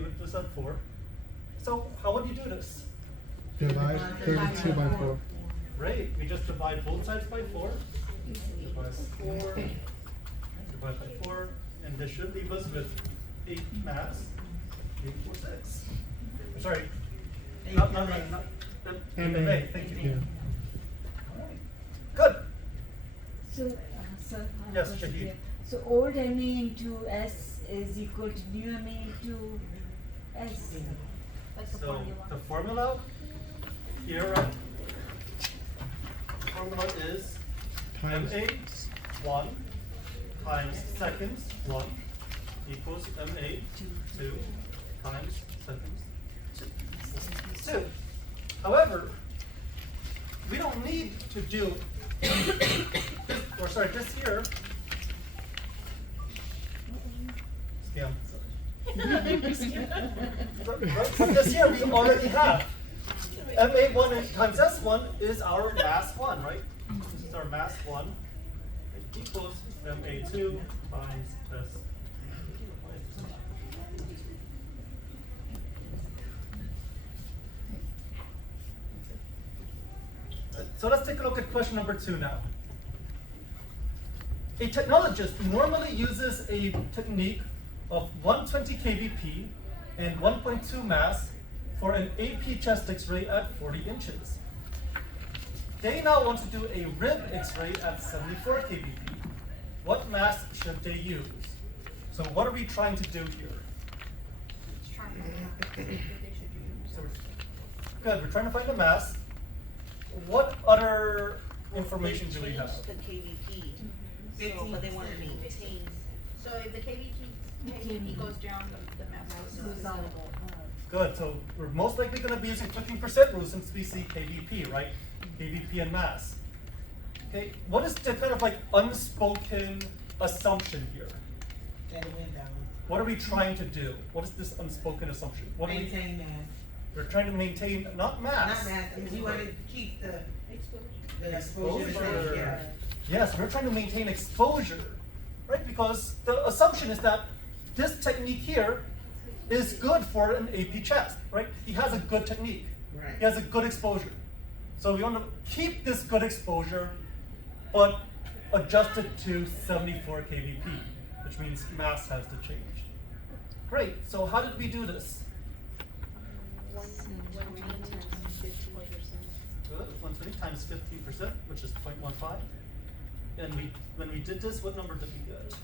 leave this at 4. So how would you do this? Divide 32 by 4. Great. We just divide both sides by 4. Divide by 4. Divide by 4. And this should leave us with 8 mass. 8 equals 6. I'm sorry. Not MA. Thank you. Yeah. All right. Good. So, sir, Yes, question Shahid. here. So old MA into S is equal to new MA into S. Like the So formula. the formula here, right? The formula is Times MA 1 times seconds 1 equals MA 2 times seconds 2. However, we don't need to do this here. Scam. But this here we already have. MA1 times S1 is our mass 1, right? This is our mass 1. It equals MA2 times S. So let's take a look at question number 2 now. A technologist normally uses a technique of 120 kVp and 1.2 mass for an AP chest X-ray at 40 inches. They now want to do a rib X-ray at 74 kVp. What mass should they use? So what are we trying to do here? So good, we're trying to find the mass. What other information do we have? The KVP, so, but they want to maintain. So if the KVP goes down, the mass goes up. Good, so we're most likely going to be using 15% rule since we see KVP, right? KVP and mass. Okay, what is the kind of like unspoken assumption here? That it went down. What are we trying to do? What is this unspoken assumption? What are we, Maintain mass. we're trying to maintain, not mass. Not mass, I mean, you want to keep the Exposure. exposure. Yeah. Yes, we're trying to maintain exposure, right? Because the assumption is that this technique here is good for an AP chest, right? He has a good technique. Right. He has a good exposure. So we want to keep this good exposure, but adjust it to 74 kVp, which means mass has to change. Great, so how did we do this? 120 times 15%, which is 0.15. And when we did this, what number did we get?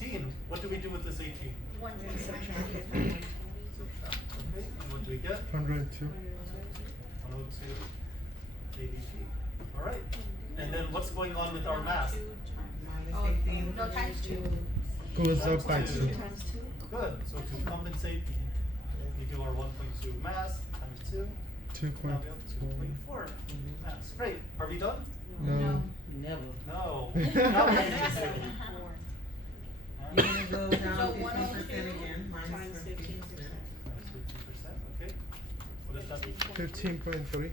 18. What do we do with this 18? Okay, and what do we get? 102. 102 kVp. All right. And then what's going on with our mass? Minus 15. No, times 2. Goes up by 2. Good. So to compensate, we do our 1.2 mass times 2. 2.4. Now we have 2.4 mass. Great. Are we done? No. Never. No. Now we have to do. You're going to go down So 15% 102 again, minus times 15%. 15%. 50%. Okay. What does that equal? 15.3.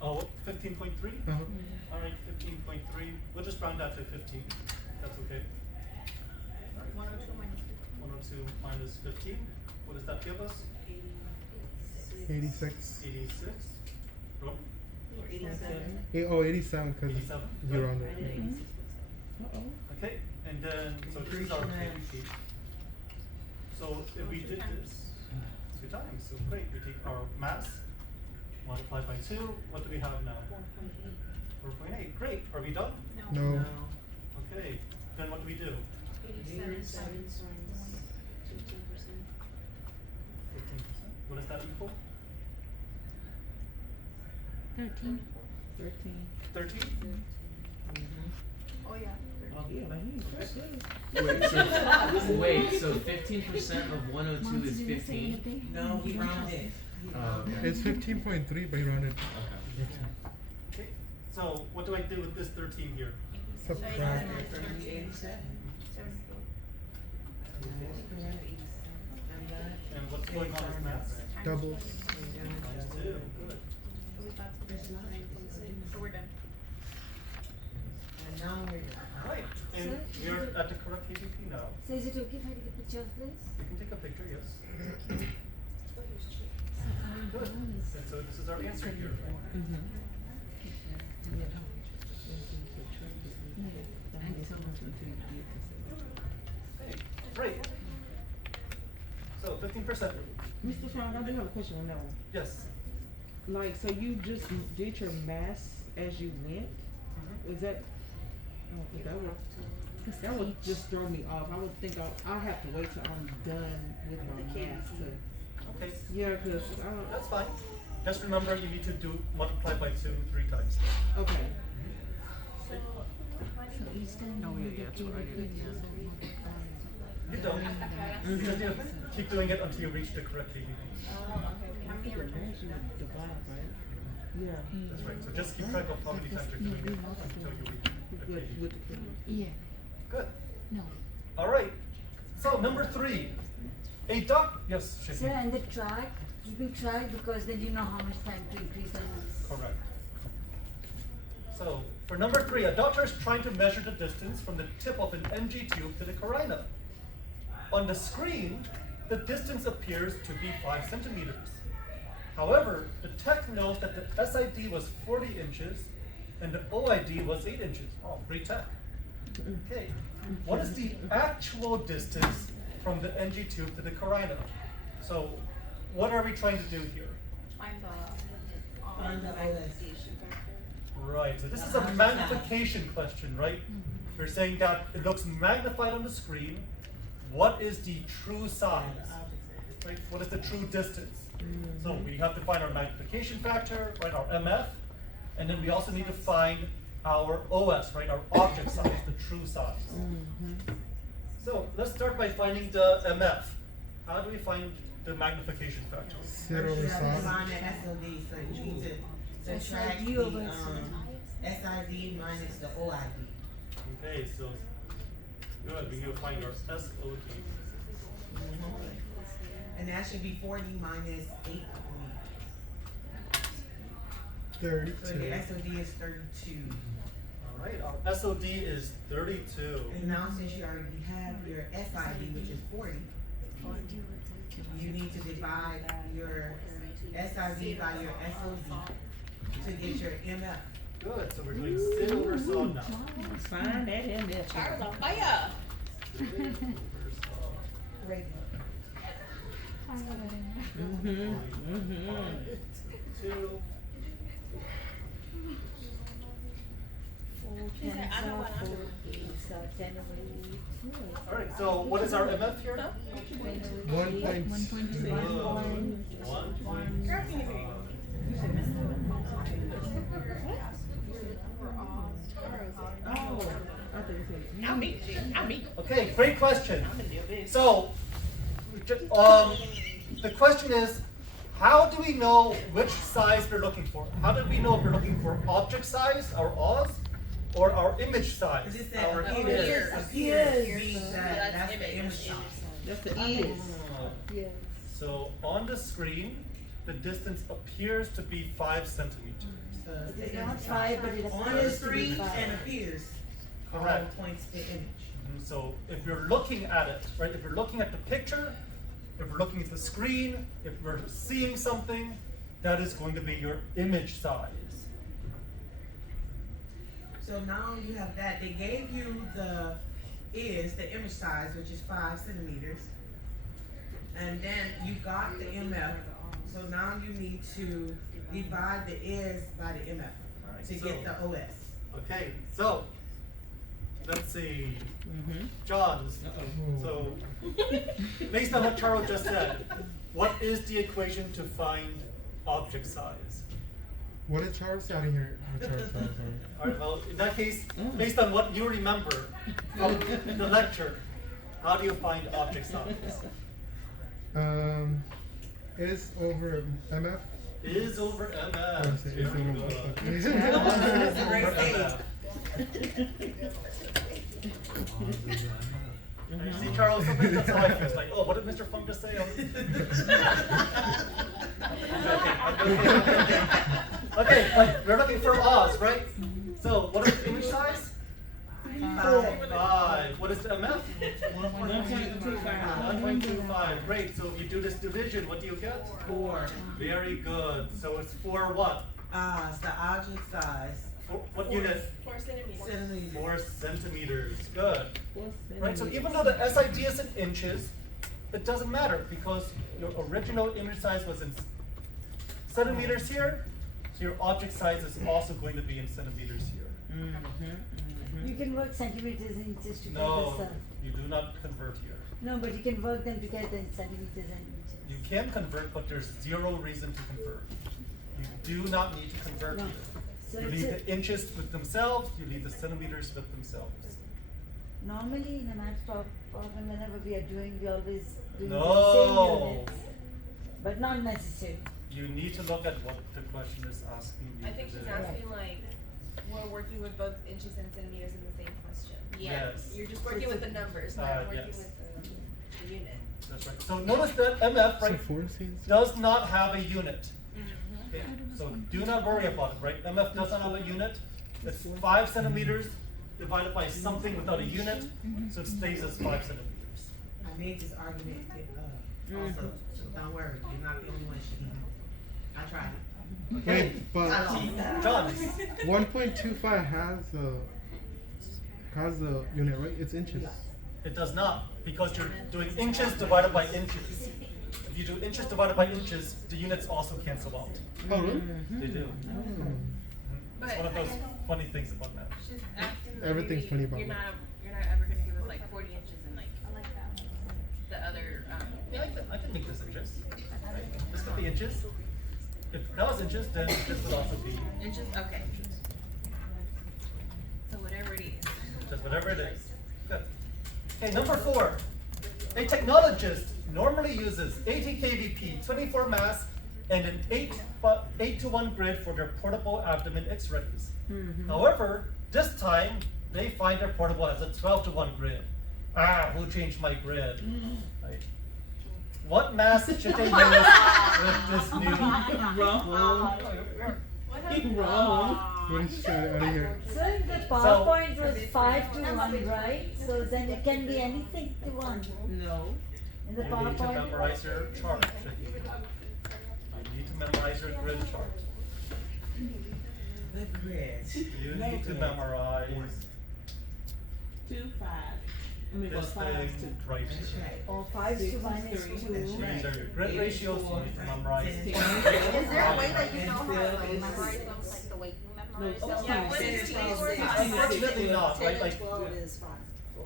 Oh, 15.3? Uh-huh. All right, 15.3. We'll just round that to 15. That's okay. 102 minus 102 minus 15. What does that give us? 86. 86. Roll. 87. 87 because 87. you're on it. Okay, and then, so this is our KVP. So if we did this 2 times, so great, we take our mass, multiplied by 2, what do we have now? 4.8, great, are we done? No. Okay, then what do we do? 87 times 15%. What does that equal? 13. 13? Oh yeah. Wait, so 15% of 102 is 15? No, he rounded. Okay. It's 15.3 but you rounded. Okay, so what do I do with this 13 here? Subtract. 87. And what's going on with mass? Doubles. Times 2, good. So we're done. And now we're done. Right, and we're at the correct KVP now. So is it okay if I take a picture of this? You can take a picture, yes. Good. And so this is our answer here. Okay, great. So 15%. Mr. Phung, I do have a question on that one. Yes. Like, so you just did your mass as you went? Is that, I don't think that would just throw me off. I would think I'll have to wait till I'm done with my mass to, Okay, yeah, cause I don't, that's fine. Just remember you need to do multiply by 2 3 times. okay. You don't. You just need to keep doing it until you reach the correct KVP. Divide, right? Yeah. That's right. So just keep track of how many times you're doing it until you reach the With KVP. the kid. Yeah. Good. No. All right. So number 3, a duck. Yes, Sir, Shifty. and the track, keeping track because then you know how much time to increase the mass. Correct. So for number 3, a doctor is trying to measure the distance from the tip of an NG tube to the carina. On the screen, the distance appears to be 5 centimeters. However, the tech knows that the SID was 40 inches and the OID was 8 inches. Oh, great tech. Okay. What is the actual distance from the NG tube to the carina? So, what are we trying to do here? Find the Right, so this is a magnification question, right? We're saying that it looks magnified on the screen. What is the true size? Right? What is the true distance? So we have to find our magnification factor, right, our MF, and then we also need to find our OS, right, our object size, the true size. So let's start by finding the MF. How do we find the magnification factor? Zero First, you have to resolve. find the SOD, so you need to subtract SID the over SID minus the OID. Okay, so good, we need to find our SOD. And that should be 40 minus 8. So the 32. SOD is 32. All right, our SOD is 32. And now since you already have your SID, which is 40, you need to divide your SID by your SOD to get your MF. Good, so we're doing sin over saw now. Find that in there. Charles on fire. Sin over saw. Two. Four said, I know what I'm doing. 10 over 8. All right, so what is our MF here? 1.2. Oh, I think it's I'll meet you. I'll meet. Okay, great question. I'm gonna do this. So, the question is, how do we know which size we're looking for? How do we know if we're looking for object size, our Oz, or our image size? Because it said our appears. is? Appears means that That's that's the image. image size. That's the is. Yes. So on the screen, the distance appears to be 5 centimeters. So it's It's the not image 5, size. but it On the appears to be screen 5. and appears. All Correct. points to image. So if you're looking at it, right, if you're looking at the picture, if we're looking at the screen, if we're seeing something, that is going to be your image size. So now you have that. They gave you the image size, which is 5 centimeters. And then you got the MF. So now you need to divide the is by the MF Alright, to so- get the OS. Okay, so let's see. John, so based on what Charles just said, what is the equation to find object size? What did Charles say? I didn't hear what Charles said. Alright, well, in that case, based on what you remember from the lecture, how do you find object size? Is over MF. Is over Oh, MF. say is over MF. That's a great Over stage. MF. You see, Charles, sometimes that's how I feel. It's like, oh, what did Mr. Phung just say? Okay, like, we're looking for Oz, right? So, what is the image size? 5. What is the MF? 1.25. Great. So if you do this division, what do you get? 4. Very good. So it's 4 what? It's the object size. What unit? 4 centimeters. Centimeters. 4 centimeters. Good. What's Right. So centimeters? even though the SID is in inches, it doesn't matter because your original image size was in centimeters here. So your object size is also going to be in centimeters here. You can work centimeters and inches together, No, sir. you do not convert here. No, but you can work them together in centimeters and You inches. can convert, but there's zero reason to convert. You do not need to convert No. here. So You it's leave a- the inches with themselves, you leave the centimeters with themselves. Normally in a math problem, whenever we are doing, we always do the No. same units. But not necessary. You need to look at what the question is asking you I think to she's do. asking like, we're working with both inches and centimeters in the same question. Yes. You're just working with the numbers, not working yes. with the unit. That's right. So notice that MF, So right, 4 cents. does not have a unit. Okay, so do not worry about it, right? MF does not have a unit. It's 5 centimeters divided by something without a unit, so it stays as 5 centimeters. I made this argument also, so don't worry, you're not the only one she I tried it. Okay, Wait, but I lost. John, 1.25 has a unit, right? It's inches. it does not, because you're doing inches divided by inches. If you do inches divided by inches, the units also cancel out. Oh, really? They do. It's one of those funny things about math. She's asking that Everything's maybe funny about you're it. not ever gonna give us like 40 inches and like the other Yeah, I can make this inches. This could be inches. If that was inches, then this would also be inches. Okay. So whatever it is. just whatever it is. Good. Okay, number 4. A technologist normally uses 80 kVp, 24 mass, and an 8:1 grid for their portable abdomen X-rays. However, this time they find their portable has a 12:1 grid. Who changed my grid? Right. What mass should they use with this new? Wrong. Wrong. What is she out of here? So if the PowerPoint was 5 to 1, right? So then it can be anything to 1. No. In the You need to PowerPoint. memorize your chart. You need to memorize your grid chart. The grid. You need to memorize 2, 5. I mean, this 5 thing is 2. right That's here. right. Or 5 to 1 is 2. These are your grid ratios. You need to memorize. Is Is there a way that you And know how to twelve like is- memorize them like the way you memorize No, them? Yeah, what is 16? Unfortunately not, right? Like, 12 is 5.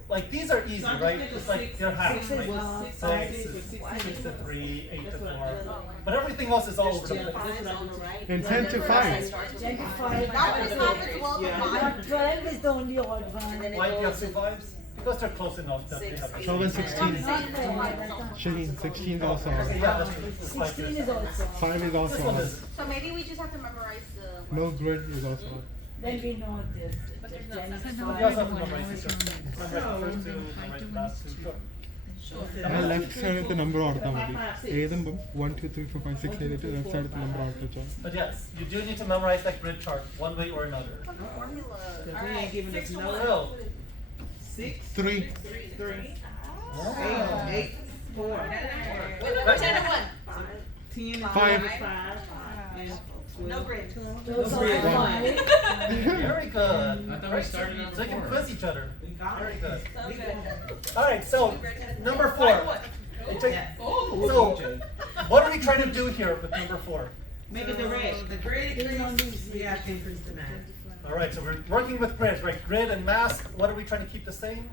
like these are easy, right? It's like they're half, Six is right? not. 6 to 3, 8 to 4. But everything else is all over the Yeah. place. Five on the right. And 10 to 5. 10 to 5. That one is not as well Yeah. defined. But 12 is the only odd one. And then it Why do you have goes 2 5s? Because they're close enough that they Six, have. 12 and 16. Not fair. Shaheen, 16 is also Okay, odd. yeah, that's true. It's like 16 this. is also. 5 is This also one odd. is. So maybe we just have to memorize the. No grid is also odd. Then we know this. But there's no 10 is such- You 5. also have to memorize these. Memorize the first 2, memorize the last 2. Sure. मैं left side पे number order मुझे एकदम 1 2 3 4 5 6 ले लेते left side पे number order चाहिए But yes, you do need to memorize that grid chart one way or another. Formula. Because they ain't giving us no. So, 6, 3 3, oh. 8, 4. Right. 10 to 1. 10 is 5. 5. And No grid. Those are grid. 5. Very good. I thought we Right, started number so you can 4. quiz each other. We got Very it. good. So good. All right, so number 4. It take- Oh, So, what are we trying to do here with number 4? make it direct. The grid increase, we have to increase the mass. All right, so we're working with grids, right? Grid and mass. What are we trying to keep the same?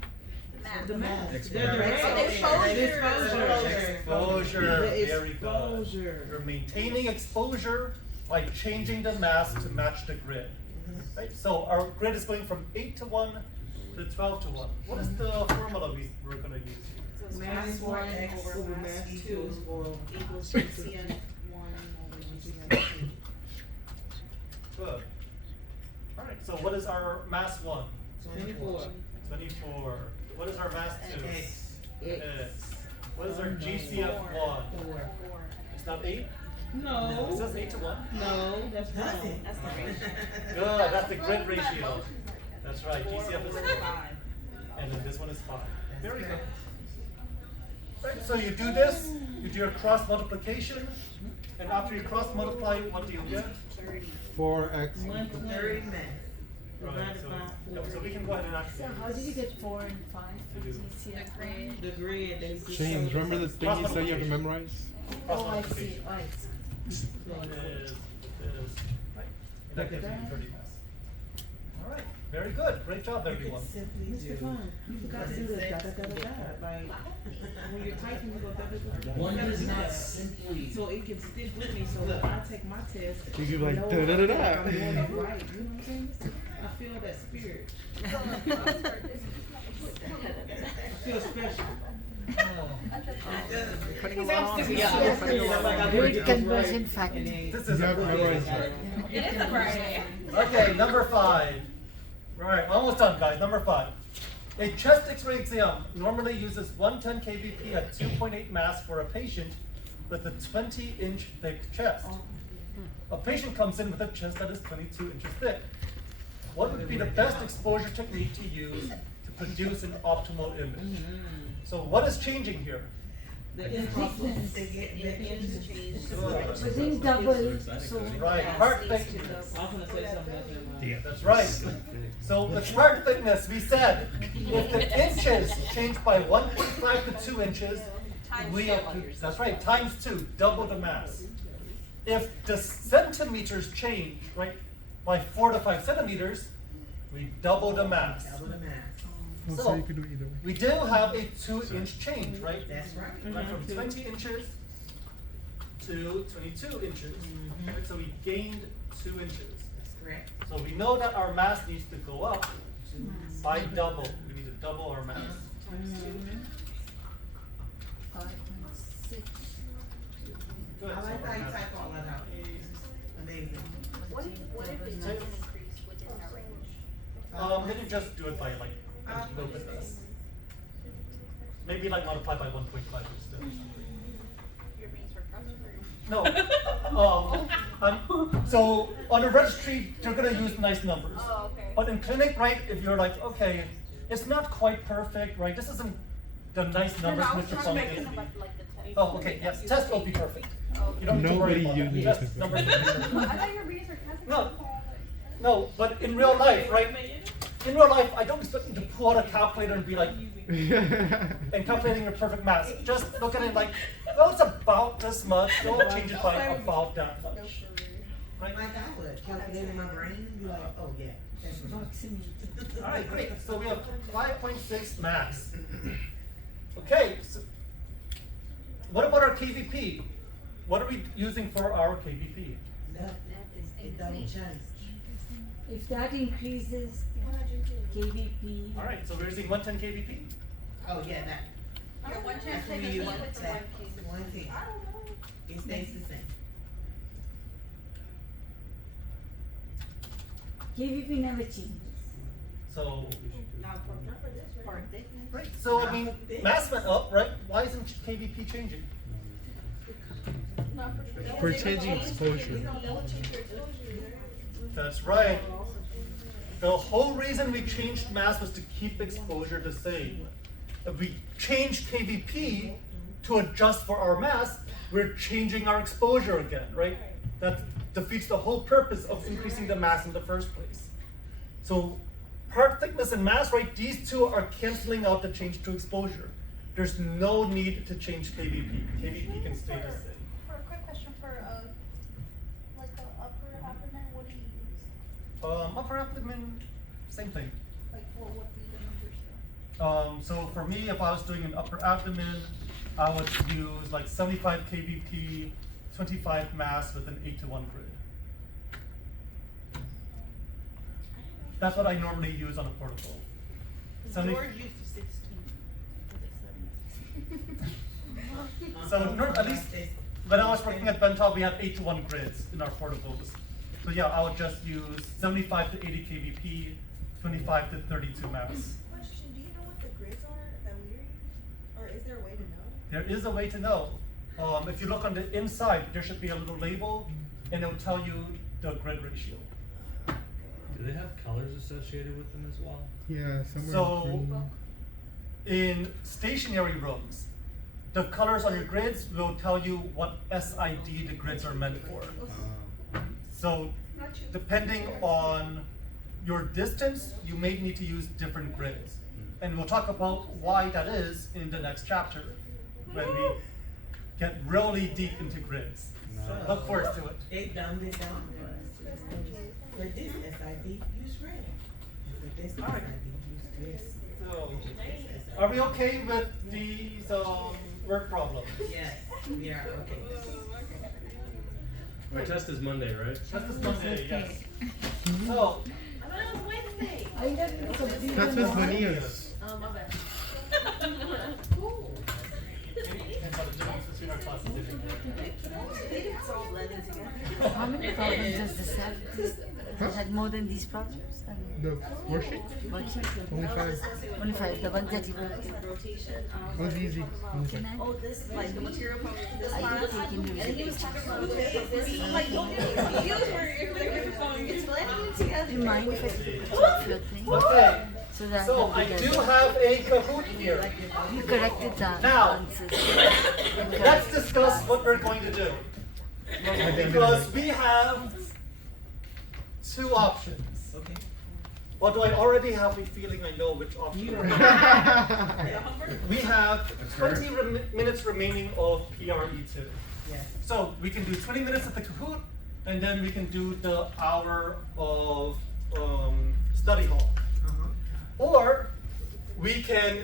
The math. Exposure. They're direct. Exposure. Exposure. The Very good. exposure. You're maintaining exposure by changing the mass to match the grid. Right? So our grid is going from 8 to 1 to 12 to 1. What is the formula we're going to use here? Mass 1x over mass 2 Equals GCF 1 over GCF 2. Good. All right, so what is our mass 1? 24. 24. What is our mass 2? X. X. What is our GCF 1? 4. It's not 8? It No. says 8 to 1. No, that's Does wrong. it? That's the ratio. Good, that's the grid ratio. That's right, GCF is 4. And then this one is 5. Very good. Right, so you do this, you do your cross multiplication, and after you cross multiply, what do you get? 4x. 30 minutes. Right, Divided so, by yeah, 4. so we can go ahead and So actually. how do you get 4 and 5 for GCF? The grid that you just James, showed remember us. the thing you said you have to memorize? Cross Oh, I see. multiplication. Oh, I see. Right. That gives you 30 mass. All right, very good. Great job, You everyone. could simply Mr. do. Fung, you forgot to do the da da da da da. Like when you're typing, you go da da da da. One You gotta does do not that. simply. So it can stick with me. So when I take my test, You could be like, know da da da da. that I'm doing it right. You know what I'm saying? I feel that spirit. I feel special. Great conversion factor. This You is a have to memorize that. It is a Friday. Okay, number 5. Right, almost done, guys. Number 5. A chest X-ray exam normally uses 110 kVp at 2.8 mass for a patient with a 20-inch thick chest. A patient comes in with a chest that is 22 inches thick. What would be the best exposure technique to use to produce an optimal image? So what is changing here? The The impossible. thickness. They get big. Within double, so Right, heart thickness. I was gonna say something else. Never mind. That's right. So the heart thickness, we said, if the inches change by 1.5 to 2 inches, that's right, times 2, double the mass. If the centimeters change, right, by 4 to 5 centimeters, we double the mass. Double the mass. Also, So- you could do either way. We do have a 2-inch change, right? That's right. Went from 20 inches to 22 inches. Right, so we gained 2 inches. That's correct. So we know that our mass needs to go up by double. We need to double our mass. 5.6. Good. I like how you type all that out. Amazing. What if it doesn't increase within that range? Then you just do it by like a little bit less. Maybe like multiply by 1.5 instead. You're being sarcastic. No. So on a registry, you're gonna use nice numbers. Oh, okay. But in clinic, right, if you're like, okay, it's not quite perfect, right? This isn't the nice numbers I was Mr. trying Phung to make gave it me. like the test. Oh, okay, yes, test will be perfect. Oh, You don't need to worry Nobody about that. uses Just it. numbers will be perfect. I thought you were being sarcastic. No. No, but in real life, right? In real life, I don't expect you to pull out a calculator and be like, and calculating your perfect mass. Just look at it like, well, it's about this much. Don't change it by about that much. Right? Like I would calculate in my brain and be like, oh yeah, that's right. Approximate. All right, great. So we have 5.6 mass. Okay. So what about our KVP? What are we using for our KVP? That it double change. If that increases KVP, All right. So we're using 110 KVP. Oh yeah, that. Your one That's chance when take we is use one to that. 1 One thing. I don't know. It stays the same. KVP never changes. So Not for this, part thickness. right. So I mean, mass went up, right? Why isn't KVP changing? Not for sure. We're changing exposure. That's right. The whole reason we changed mass was to keep exposure the same. If we change KVP to adjust for our mass, we're changing our exposure again, right? That defeats the whole purpose of increasing the mass in the first place. So part thickness and mass, right, these two are canceling out the change to exposure. There's no need to change KVP. KVP can stay the same. For a quick question for like the upper abdomen, what do you use? Upper abdomen, same thing. Like what would be the numbers there? So for me, if I was doing an upper abdomen, I would use like 75 kVp, 25 mass with an 8 to 1 grid. That's what I normally use on a portable. 70 George used to 16. So at least when I was working at Bental, we had 8 to 1 grids in our portables. So yeah, I would just use 75 to 80 kVp, 25 to 32 mass. Question, do you know what the grids are that we're using? Or is there a way to know? There is a way to know. If you look on the inside, there should be a little label, and it'll tell you the grid ratio. Do they have colors associated with them as well? Yeah, somewhere. So, between- in stationary rooms, the colors on your grids will tell you what SID the grids are meant for. So depending on your distance, you may need to use different grids. And we'll talk about why that is in the next chapter when we get really deep into grids. Look forward to it. They dumbed it down for us. For this SID, use red. And for this SID, use this. So, are we okay with these word problems? Yes, we are okay. Our test is Monday, right? Test is Monday, yes. So, That's Miss Bonia's. Oh, my bad. and how the difference between our classes is different. It's all blending together. How many problems does this have? It had more than these problems? The worksheet? Only 5. Only 5, the one that you wrote. Rotation. It was easy. Only 5. Can I? Oh, this is like the material from this I class. think you can do And he was it. talking about this. I'm like, don't get confused where it's blending in together. Do you mind if I take a picture of your thing? Okay, So that so I can be do the- have a Kahoot here. You corrected the Now. answers. Let's discuss what we're going to do. Because we have 2 options. Okay. Although I already have a feeling I know which option. We have 20 minutes remaining of PRE2. Yes. So we can do 20 minutes of the Kahoot, and then we can do the hour of study hall. Or we can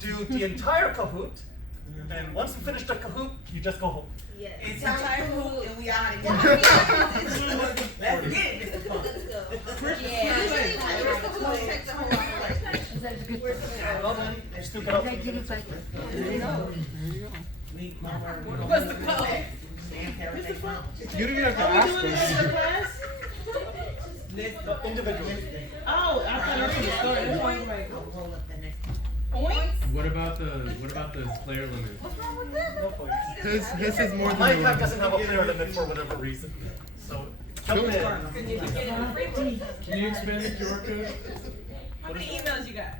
do the entire Kahoot, and once we finish the Kahoot, you just go home. Yes. It's entire food and we out of here. Let's get it, Mr. Funk. Let's go. Is that good? Well then, just do it up. Can I give you back? What's the code? You don't even have to ask us. Individual. Oh, I thought you were starting the point right. Roll up the next What about the player limit? No point. His is more My than pack the doesn't have a player limit for whatever reason. So, jump in. Can you expand the QR code? How many emails you got?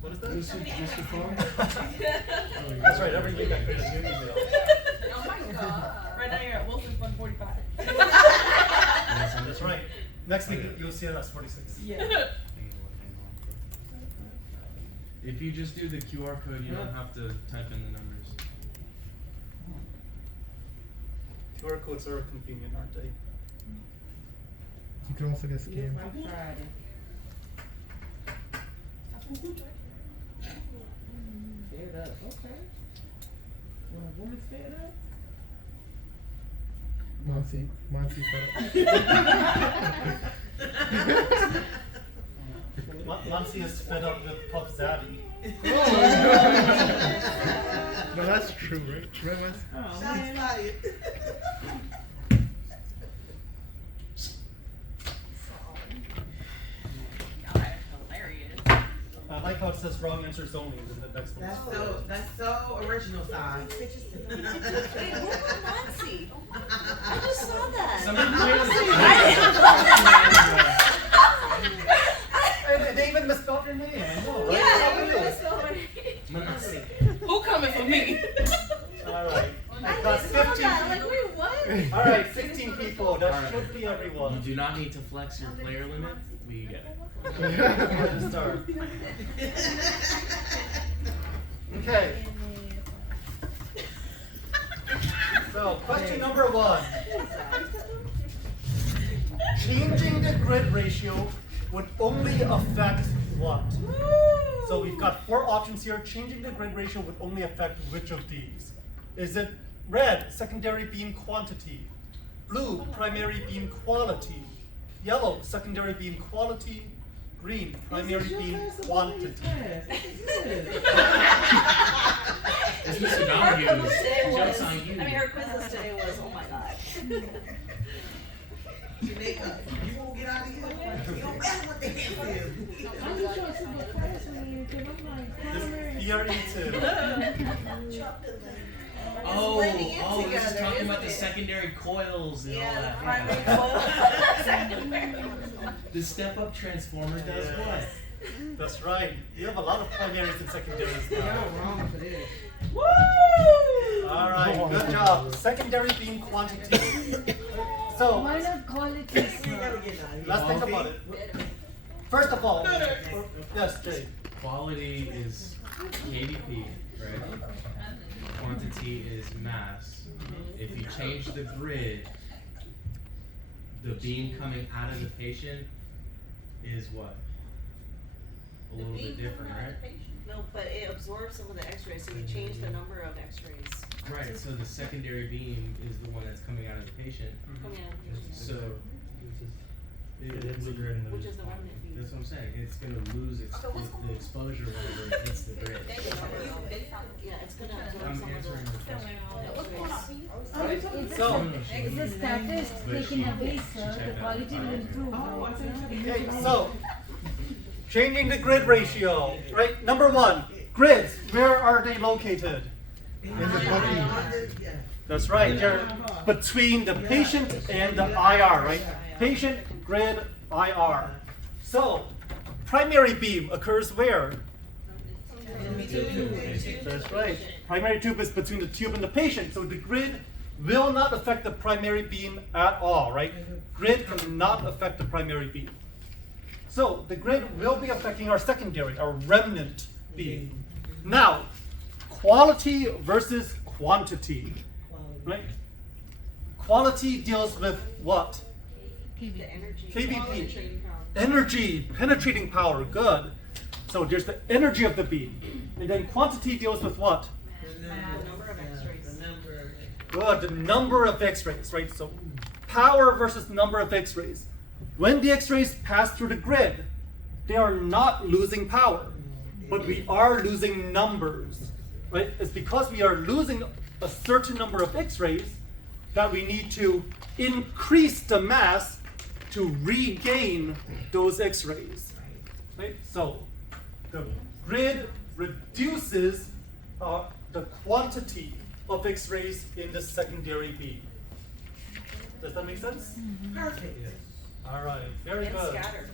What is that? Mr. Phung? That's right, every week I create a new email. Oh my god. Right now you're at Wilson's 145. That's right. Next week you'll see it as 46. Yeah. If you just do the QR code, you don't have to type in the numbers. QR codes are convenient, aren't they? You can also get scammed. Friday. Fed up, okay. When a woman's fed up? Mansi for Mansi is fed up with Puff Zaddy. No, that's true, right? Right, Mansi? Oh, Shots man. fired. I like how it says wrong answers only in the next one. That's so original side. Wait, who won Nancy? I just saw that. And they even misspelled your name. I know, right? Yeah, How I weird. was Who coming for me? All right. I That's just saw 15 that. Like, wait, what? All right, 16 people. That All right. should be everyone. You do not need to flex your player limit. We get it. Where to start? Okay. So, question number 1. Changing the grid ratio would only affect what? So we've got 4 options here. Changing the grid ratio would only affect which of these? Is it red, secondary beam quantity, blue, primary beam quality, yellow, secondary beam quality, green, primary beam quantity? It's Mr. Her quiz Donohue's. today was, Joke's on you. I mean, her quiz today was, oh my god. Jamaica, you won't get out of here. You don't matter what the hell it is. I'm just trying to see what class I'm in, 'cause I'm like, This primary. PRE2. Oh, blending in this is together, talking about isn't the it? secondary coils and all Yeah, that. the primary secondary. The step-up transformer does Yes. what? That's right. You have a lot of primaries and secondaries now. Y'all wrong for this. All right, good job. Secondary beam quantity. So Why not call it this? let's think about it. First of all, yes, Jay. Quality is KDP, right? Quantity is mass. If you change the grid, the beam coming out of the patient is what? A little bit different, right? No, but it absorbs some of the X-rays, so you change the number of X-rays. Right, so the secondary beam is the one that's coming out of the patient. Coming out of the patient. So, It hits the grid and Which loses is the quality. remnant beam. that's what I'm saying. It's gonna lose the exposure whenever it hits the grid. Yeah, it's gonna absorb I'm some of answering the the question. X-rays. So, It's a status taken away, sir. The quality will improve. Oh, I think okay, so changing the grid ratio, right? Number one, grids. Where are they located? In the body. That's right. They're between the patient and the IR, right? Patient, grid, IR. So, primary beam occurs where? That's right. Primary tube is between the tube and the patient. So the grid will not affect the primary beam at all, right? Grid cannot affect the primary beam. So the grid will be affecting our secondary, our remnant beam. Now, quality versus quantity, right? Quality deals with what? The energy. KVP. Concentrating power. Energy, penetrating power, good. So there's the energy of the beam. And then quantity deals with what? The number of X-rays. Good, the number of X-rays, right? So power versus number of X-rays. When the X-rays pass through the grid, they are not losing power, but we are losing numbers, right? It's because we are losing a certain number of X-rays that we need to increase the mass to regain those X-rays, right? So the grid reduces the quantity of X-rays in the secondary beam. Does that make sense? Perfect. All right, very And good. scatter.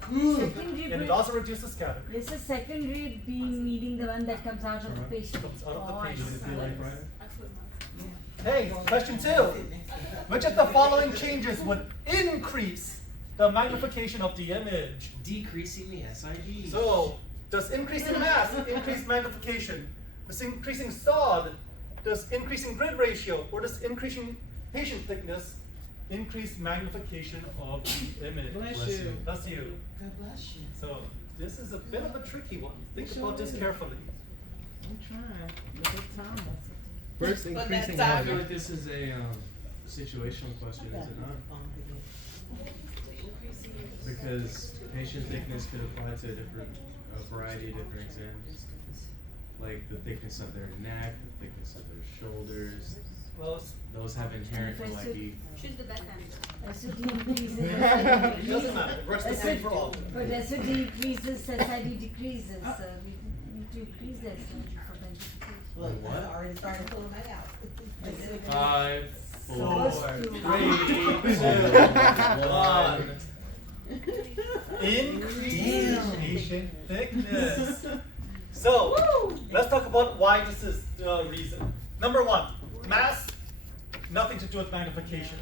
Secondary And it beam. also reduces scatter. This is secondary beam meaning the one that comes out of the patient. Comes out of the Oh, I patient. see. Hey, question 2. Which of the following changes would increase the magnification of the image? Decreasing the SID. So, does increasing mass increase magnification? Does increasing SOD, does increasing grid ratio, or does increasing patient thickness increase magnification of the image? Bless you. Bless you. God bless you. So, this is a bit of a tricky one. Think about this carefully. I'm trying. Look at Thomas. Where's increasing I feel how? like this is a situational question, is it not? Because patient thickness could apply to a variety of different exams. Like the thickness of their neck, the thickness of their shoulders. Well, Those have inherent OID. Choose the best answer. SOD increases. it doesn't matter. It works the same for all. But SOD increases, SID decreases. So we need to increase the SOD for magnification. Look, What? I already started pulling that out. 5, 4, Supposed to. 3, 2, 1. Increase patient thickness. So, let's talk about why this is the reason. Number 1, mass, nothing to do with magnification.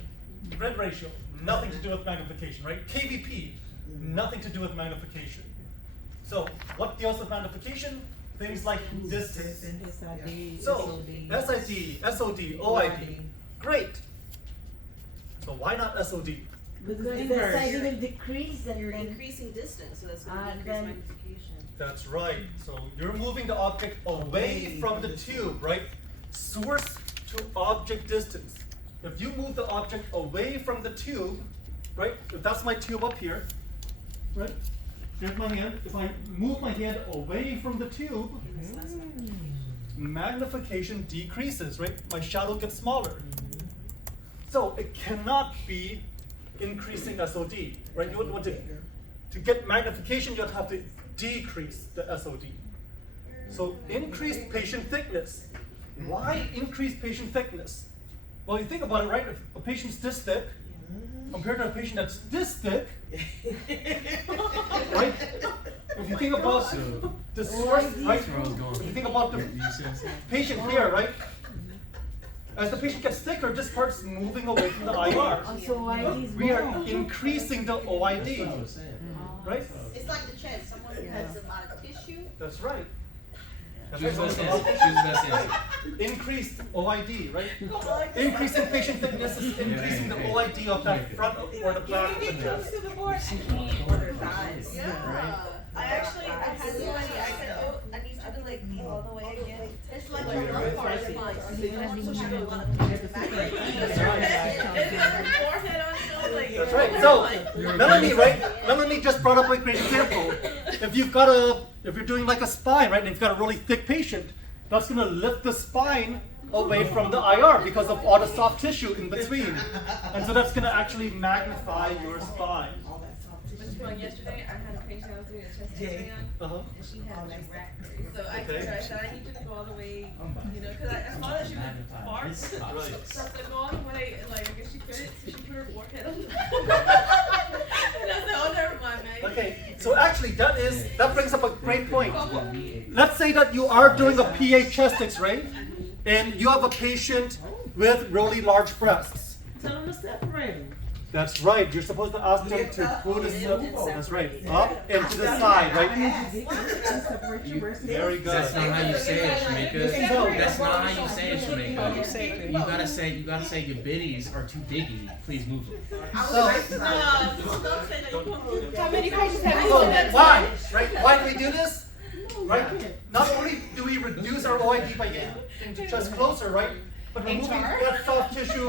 Grid ratio, nothing to do with magnification, right? KVP, nothing to do with magnification. So, what deals with magnification? Things like distance. SID, So, SID, SOD, OID. Great. So why not SOD? Because the inverse. SID will decrease and You're then increasing distance, so that's going to increase then- magnification. That's right. So you're moving the object away from the tube, right? Source to object distance. If you move the object away from the tube, right? If that's my tube up here, right? Here's my hand. If I move my hand away from the tube, magnification decreases, right? My shadow gets smaller. So it cannot be increasing SOD, right? You would want to get magnification, you'd have to decrease the SOD. So increase patient thickness. Why increase patient thickness? Well, you think about it, right? If a patient's this thick, compared to a patient that's this thick, right? if you think about the source, right? That's where I was going. If you think about the You see what I'm saying? patient here, right? As the patient gets thicker, this part's moving away from the IR. Also, OID is We are more. increasing the OID, That's what I was saying. right? It's like the chest. Someone who has a lot of tissue. That's right. That's Choose the what best it's answer. about. Choose the best answer. Increased OID, right? Increasing patient thickness is increasing the OID of that front or the back of the chest. Yeah. I had somebody, I said, oh, I need you to like kneel all the way again. It's like your lower part of your legs. That's right. So, Melanie just brought up a great example. If you're doing like a spine, right, and you've got a really thick patient, that's gonna lift the spine away from the IR because of all the soft tissue in between. And so that's gonna actually magnify your spine. Phung, yesterday I had a patient I was doing a chest X-ray on, Uh-huh. and she had like rack. So I Okay. told her, I said, I need you to go all the way, you know, because I saw that she was far. Right. So I said, go all the way, and like, I guess she couldn't, so she put her forehead on. And I said, oh, never mind, man. Okay, so actually that brings up a great point. Let's say that you are doing a PA chest X-ray and you have a patient with really large breasts. Tell them to separate them. That's right, you're supposed to ask them to put it, that's right, up and to the side, right? Separate your breasts. Very good. That's not how you say it, Shamika. That's not how you say it, Shamika. You gotta say your biddies are too biggy. Please move them. Don't say that. How many patients have you So seen that? why, right? Why do we do this? Right? Not only do we reduce our OID by getting the chest closer, right? But removing that soft tissue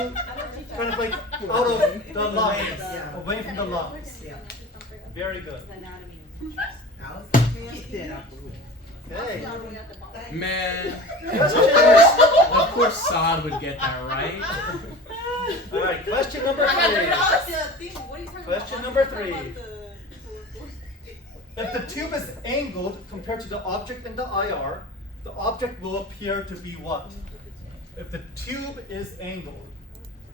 kind of like out of the lungs, away from the lungs. Very good. Okay. Man, of course Saad would get that right. All right, question number 3. Question number 3. If the tube is angled compared to the object in the IR, the object will appear to be what? If the tube is angled,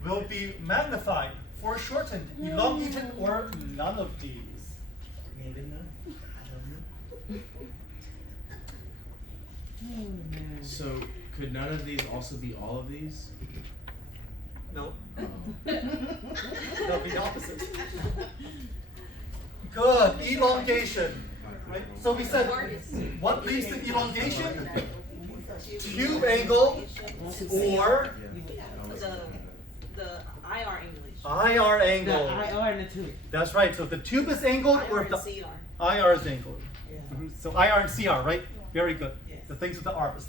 will it be magnified, foreshortened, elongated, or none of these? Maybe not. I don't know. So could none of these also be all of these? No, Oh. that'll be the opposite. Good, elongation. Right? So we said, what leads to elongation? Tube angle or The IR English. IR The angle. IR and the tube. That's right. So if the tube is angled or if the IR is angled. Mhm. So IR and CR, right? Very good. The things with the R's.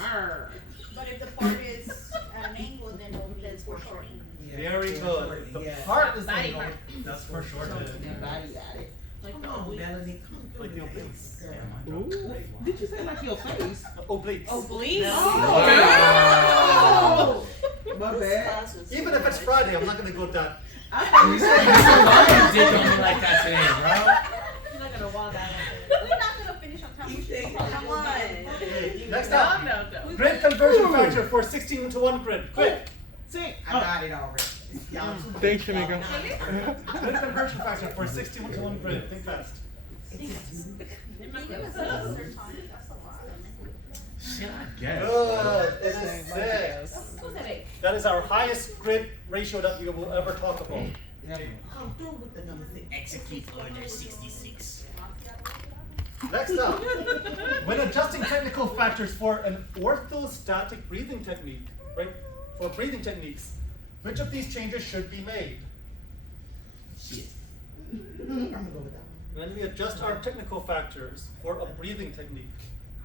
Arr. But if the part is at an angle, then it's foreshortening. Very good. The part is angled. That's for short. Come on, Melanie. Like the obliques. Ooh. Did you say like your face? Obliques. Oblique. Oh! My bad. Even if it's Friday, I'm not gonna go that. I thought you said Why you dick on me like that today, bro? You're not gonna want that. We're not gonna finish on time. Come on. Next up, grid conversion factor for 16:1 grid. Quick. See. I got it already. Y'all too Thanks, big, y'all. Shamika. Grid conversion factor for 16:1 grid. Think fast. Shit, I guess. Good. It is 6. Who's that eight? That is our highest grid ratio that we will ever talk about. Come through with the number 6. Execute order 66. Next up, when adjusting technical factors for an orthostatic breathing technique, right? For breathing techniques, which of these changes should be made? Shit. I'm gonna go with that one. When we adjust our technical factors for a breathing technique,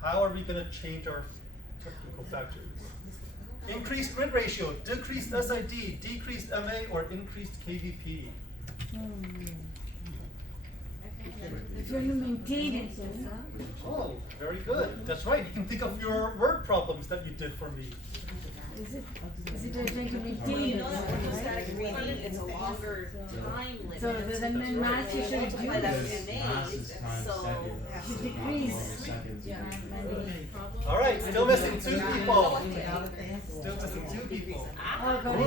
how are we going to change our technical factors? Increased grid ratio, decreased SID, decreased MA, or increased KVP? So you maintain it, sir. Oh, very good. That's right. You can think of your word problems that you did for me. Is it trying to You maintain it, know that right? orthostatic breathing, it's a longer time limit. So the mass you should That's why that's reduce. Mass is times So- seconds. To decrease. Seconds. All right, still missing 2 people. Without it, the answer Still was- missing 2 people. Oh, got Ooh, it.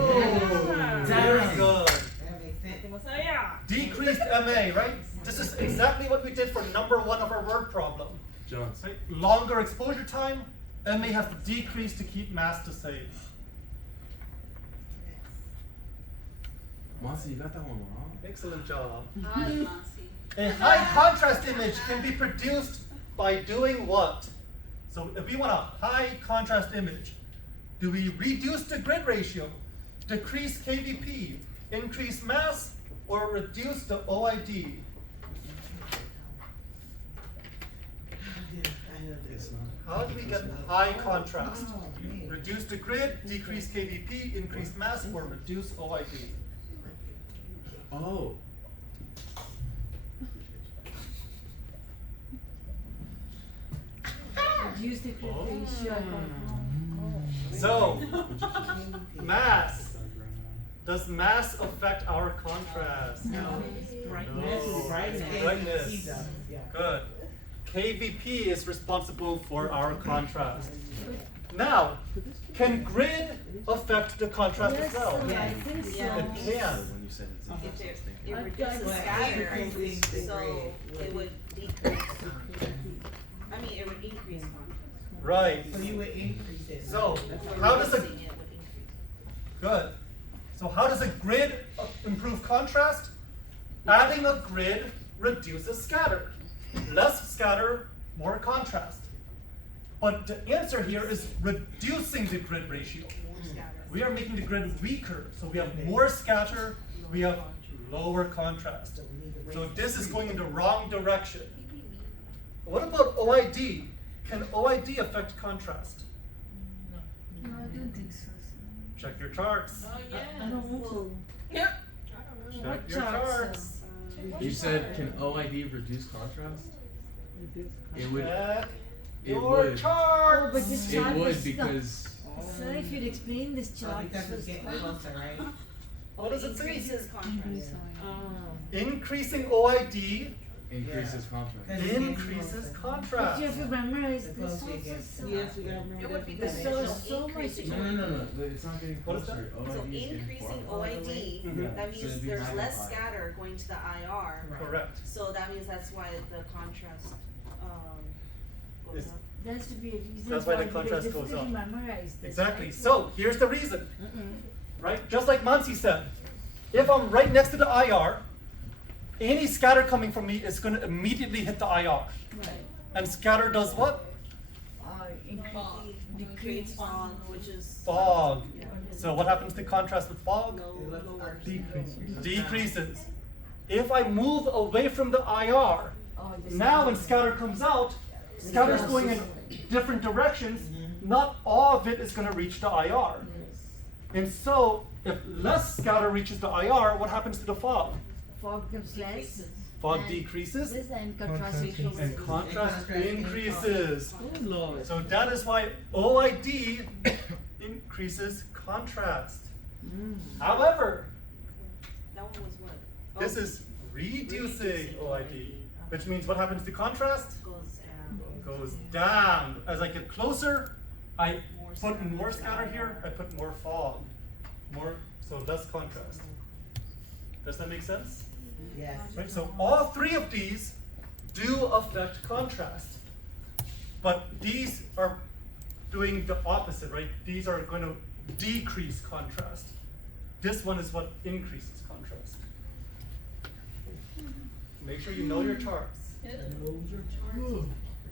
very good. That makes sense. So yeah. Decreased MA, right? This is exactly what we did for number 1 of our word problem. Jones. Right? Longer exposure time, MA has to decrease to keep mass the same. Monty, you got that one wrong. Excellent job. Hi, Nancy. A high contrast image can be produced by doing what? So if we want a high contrast image, do we reduce the grid ratio, decrease KVP, increase mass, or reduce the OID? It's not. How do we get high contrast? Reduce the grid, decrease KVP, increase mass, or reduce OID? Oh. Reduce the grid ratio. So, mass. Does mass affect our contrast? No. Brightness. No. Brightness. Brightness. He does, yeah. Good. KVP is responsible for our contrast. Now, can grid affect the contrast as well? I think so. Yeah. It can. When you said it's It I've reduces done scatter, increasing the so grid. it would decrease. I mean, it would increase. Right. So you would increase it. So, how does a Reducing it would increase. good? So how does a grid improve contrast? Adding a grid reduces scatter. Less scatter, more contrast. But the answer here is reducing the grid ratio. We are making the grid weaker, so we have more scatter, we have lower contrast. So this is going in the wrong direction. What about OID? Can OID affect contrast? No, I don't think so. Check your charts. Oh, yeah. I don't want to. Check What your charts? charts. You said, can OID reduce contrast? It would. Check It your would. Oh, charts. but this It chart would was because. Sir, if you'd explain this So chart because it's first. getting closer, right? What does it say? Increases contrast. Increasing OID Increases contrast. Cause it's getting increases closer. But contrast. you have to memorize The this closer it also. gets. So. Yes, we gotta remember It would be that. There's beneficial so much. increasing. No. It's not getting What is closer. that? OID So is getting increasing farther. OID, Mhm. that So means it'd be there's less magnified. scatter going to the IR. Right. Correct. So that means that's why the contrast, goes Is- up. There has to be a reason. That's why the for it. contrast It's goes difficult to up. memorize this, Exactly. right? So here's the reason. Right? Just like Mansi said, if I'm right next to the IR, any scatter coming from me is going to immediately hit the IR. Right. And scatter does what? Fog. Creates fog, which is. Fog. Yeah. So what happens to contrast with fog? Lower. Decreases. If I move away from the IR, Oh, this now when is- scatter comes out, scatter's going in different directions. Not all of it is going to reach the IR. Yes. And so, if less scatter reaches the IR, what happens to the fog? Fog becomes less. Fog and decreases This and contrast Contrast increases. and contrast Contrast increases. Oh, Lord. So that is why OID increases contrast. However, That one was what? this Oh, is reducing OID, which means what happens to contrast? Goes down. Goes down. As I get closer, I More put scatter. more scatter here, I put more fog. So less contrast. Does that make sense? Yes. Right, so all three of these do affect contrast. But these are doing the opposite, right? These are going to decrease contrast. This one is what increases contrast. Make sure you know your charts.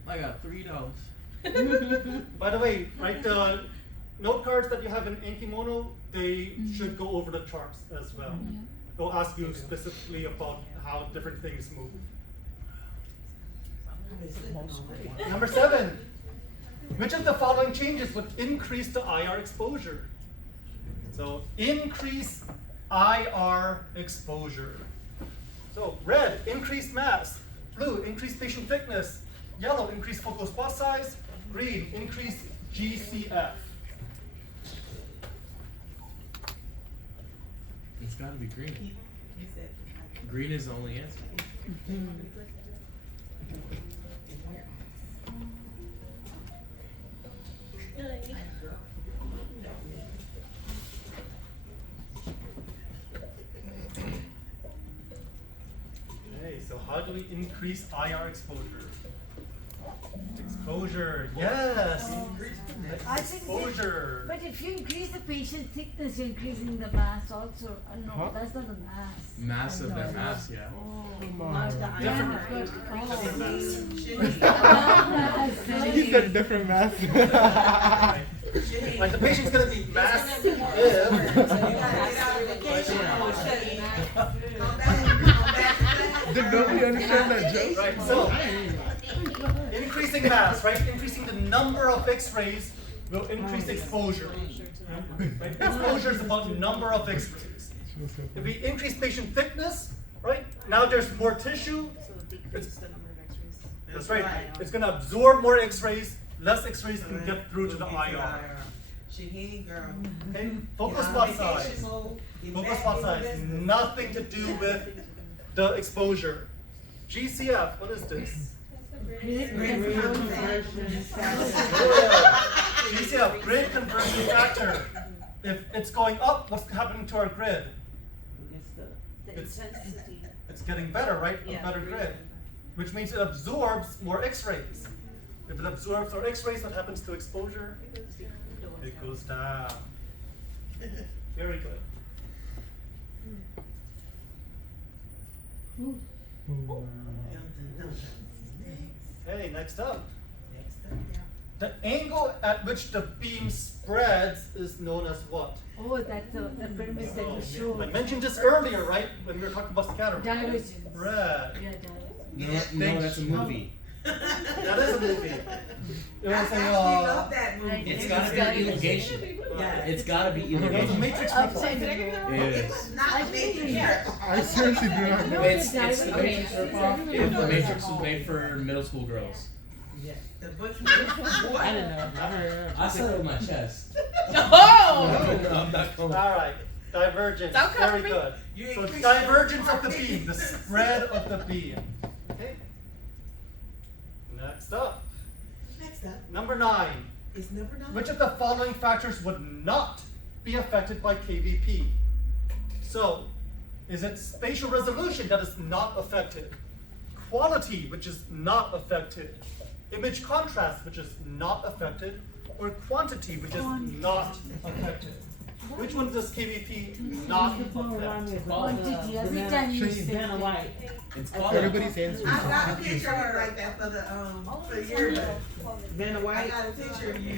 I got $3. By the way, right, the note cards that you have in Enkimono, they should go over the charts as well. They'll ask you specifically about how different things move. Number 7. Which of the following changes would increase the IR exposure? So increase IR exposure. So red, increased mass. Blue, increased spatial thickness. Yellow, increased focal spot size. Green, increased GCF. It's gotta be green. He said. Green is the only answer. Okay, so how How do we increase IR exposure? Exposure, yes. I think Exposure. But if you increase the patient thickness, you're increasing the mass also. No, Huh? that's not the mass. Mass of I their know. mass, yeah. Come on. Yeah, but, Different mass. He said different mass. Like the patient's gonna be massive. Did nobody understand that joke? Right, so increasing mass, right? Increasing the number of X-rays will increase exposure. Right? Exposure is about the number of X-rays. If we increase patient thickness, right? Now there's more tissue. That's right. It's gonna absorb more X-rays. Less X-rays can get through to the IR. Shaheen, girl. Okay? Focal spot size. Focal spot size. Nothing to do with the exposure. GCF. What is this? GCF. Grid conversion factor. If it's going up, what's happening to our grid? It's getting better, right? A better grid. Which means it absorbs more X-rays. If it absorbs more X-rays, what happens to exposure? It goes down. Very good. Okay, next up. The angle at which the beam spreads is known as what? Oh, that's the pyramid that you I showed. mentioned this earlier, right? When we were talking about scatter. Divergence. Spread. Yeah, divergence. No, that's a movie. That is a movie. It was I a, actually love that movie. It's gotta be elongation. Yeah. It's gotta be it was a elongation. Matrix Upside movie. down. It It is. was not Matrix. I seriously do not know. It's the Matrix ripoff. If the Matrix was made for middle school girls. Yes. The Butch I don't know. I said it with my chest. Oh! I'm not going. Alright, divergence. Don't cover Very me. good. You So it's increase divergence your of the beam, the spread of the beam. Okay? Next up, Next up number 9. is number 9. Which of the following factors would not be affected by KVP? So, is it spatial resolution that is not affected? Quality, which is not affected? Image contrast, which is not affected? Or quantity, which is not affected? Which one does KVP not affect? Quantity. Every time you Shane. say Vanna White. It's called. Everybody's answering. I got a picture of you like that for the year. Vanna I White got a picture of you.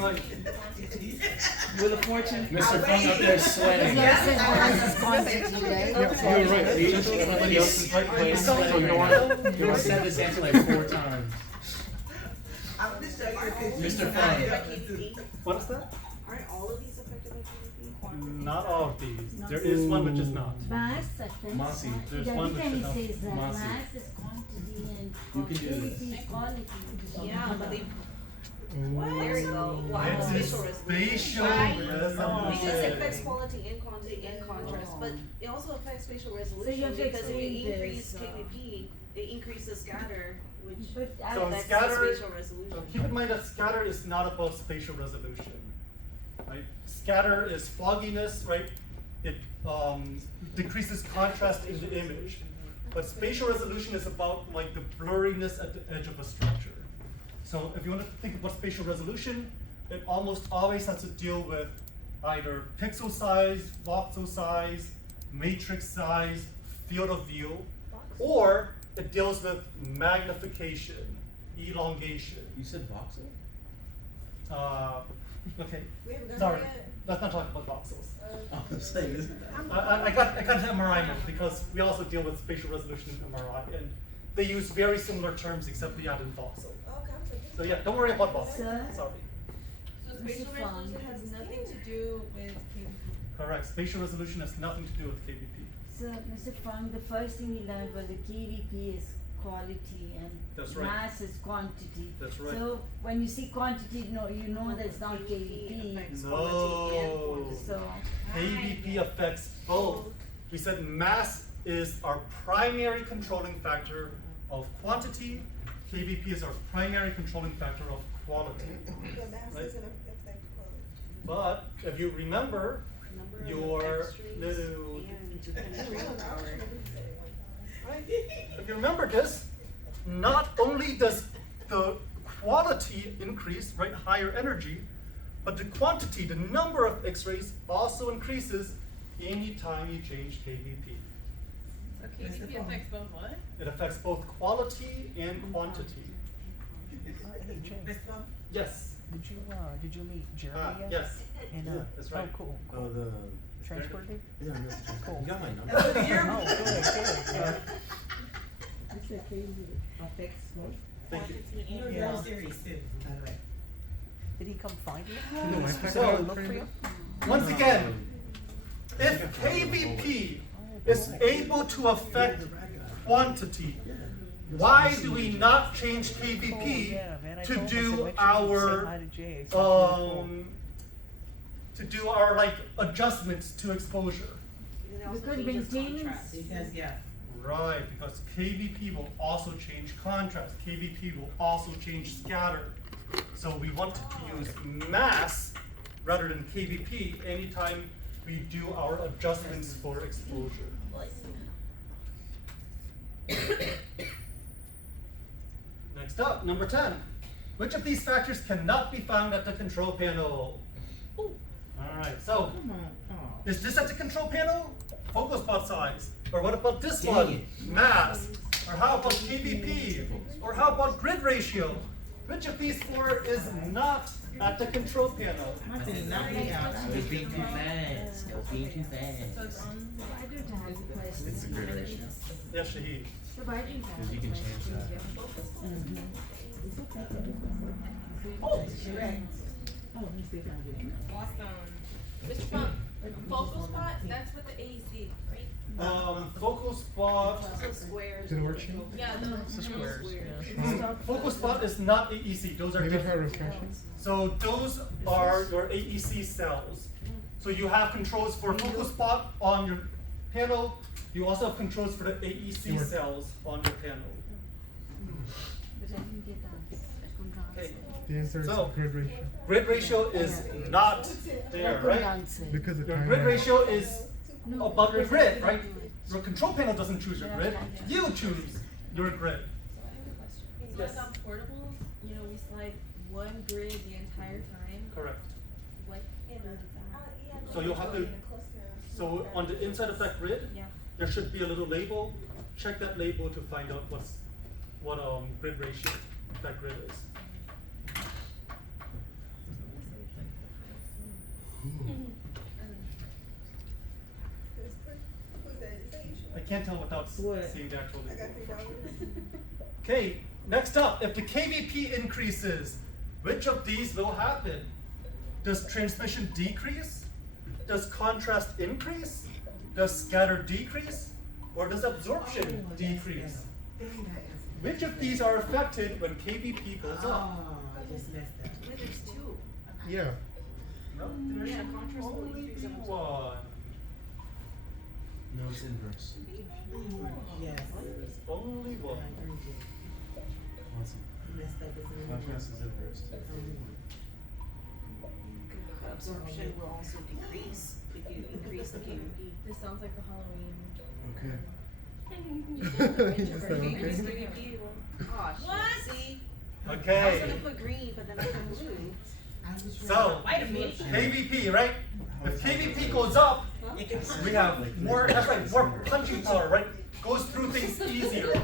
with a fortune. Mr. Phung up there sweating. Yes, it has quantity, right? Yeah, you're right. Everybody else is right. So you want to send this answer like 4 times. I'm gonna show you a picture. Mr. Phung. What is that? Aren't all of these affected by KVP? Not all of these. There is one which is not. Mass affects. Mossy, there's Every one time which he is says that, Mossy. mass is quantity and You can do this. KVP is quality. Yeah, but they, Oh. there you go. Wow, It's spatial a resolution. spatial Because it affects resolution. quality and quantity and contrast, but it also affects spatial you resolution have to because if explain you increase this, KVP, it increases scatter, which But I- So affects scatter, spatial resolution. keep in mind that scatter is not about spatial resolution, right? Scatter is fogginess, right? It decreases contrast in the image. But spatial resolution is about like the blurriness at the edge of a structure. So if you want to think about spatial resolution, it almost always has to deal with either pixel size, voxel size, matrix size, field of view, or it deals with magnification, elongation. You said voxel? Okay, We haven't done sorry, that yet. let's not talk about voxels. I was saying, isn't that? I got to MRI now because we also deal with spatial resolution in MRI, and they use very similar terms except they add in voxel. Okay, So yeah, don't worry about voxel. Sir? Sorry. So This is spatial fun. resolution has nothing to do with KVP. Correct. Spatial resolution has nothing to do with KVP. So, Mr. Phung, the first thing we learned was the KVP is quality and That's right. mass is quantity. That's right. So, when you see quantity, no, you know that it's not KVP. affects quality and No. quantity. So, KVP affects both. We said mass is our primary controlling factor of quantity. KVP is our primary controlling factor of quality. The mass Right. doesn't affect quality. But if you remember Number of your X-rays little, and penetration power. right? If you remember this, not only does the quality increase, right, higher energy, but the quantity, the number of X-rays also increases anytime you change KVP. So KVP affects both what? It affects both quality and quantity. Mr. Phung? Yes. Did you meet Jeremy yet? Yes. And, Yeah, that's right. Oh, cool. Oh, the Transfer dude? Yeah, no, Cool. you got my number. That's what you're- Oh, good, good. You said KVP affects what? Thank you. You know, Yeah. very serious too, by the way. Did he come find you? No, I So- Look for you? Once again, if KVP is able to affect quantity, why do we not change Oh, KVP yeah, man, I to told him, I said, do make sure you say our hi to Jay. So it's really cool. to do our like adjustments to exposure? Because maintenance. Because, yeah. Right, because KVP will also change contrast. KVP will also change scatter. So we want to use mass rather than KVP anytime we do our adjustments for exposure. Next up, number 10. Which of these factors cannot be found at the control panel? Alright, so Come on. Oh. is this at the control panel? Focal spot size. Or what about this Yeah, one? Mass. Or how about KVP? Or how about grid ratio? Which of these four is not at the control panel? My thing knocked me out. I was being too fast. I was being too fast. So it's on. I don't have a question. It's a grid ratio. Yes, Shahid. So why don't have Because you a can question? change that. Oh, let me see if I can get it. Awesome. Mr. Phung, focal spot, that's with the AEC, right? Focal spot. So squares. Is it a worksheet? Yeah, the It's the squares, yeah. Focal spot is not AEC. Those are Maybe try different. refreshing. So those are your AEC cells. So you have controls for focal spot on your panel. You also have controls for the AEC Sure. cells on your panel. But I didn't get that. Okay. The answer is So- grid ratio. Grid ratio is not there, right? Answer. Because the Your time. grid ratio is about your grid, right? Your control panel doesn't choose your grid. You choose your grid. So like on portables, you know, we slide one grid the entire time. Correct. What grid is that? So you'll have to, so on the inside of that grid, Yeah. there should be a little label. Check that label to find out what grid ratio that grid is. I can't tell without What? seeing the actual I got label. $3. Okay, next up, if the KVP increases, which of these will happen? Does transmission decrease? Does contrast increase? Does scatter decrease? Or does absorption decrease? Which of these are affected when KVP goes Oh, up? I just messed up. Wait, there's two. Yeah. No, there's Yeah, contrast will only increase and one. No, it's inverse. Yes. There's only one. Awesome. Messed up as an Contrast is inverse. Absorption will also decrease if you increase the KVP. This sounds like the Halloween. Okay. Increase Okay. KVP. Gosh. What? See? I was Okay, gonna put green, but then I put blue. so Wait a minute. KVP, right? If KVP goes up, we have more, that's right, more punching power, right? Goes through things easier.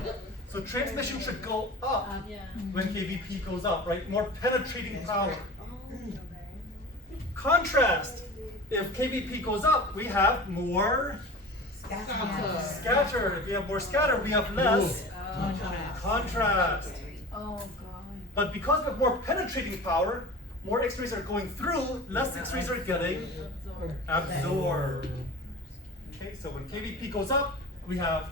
So transmission should go up Yeah. when KVP goes up, right? More penetrating power. Oh, okay. Contrast, if KVP goes up, we have more scatter. If we have more scatter, we have less contrast. Oh, God. But because we have more penetrating power, more X-rays are going through, less X-rays are getting absorbed. Okay, so when KVP goes up, we have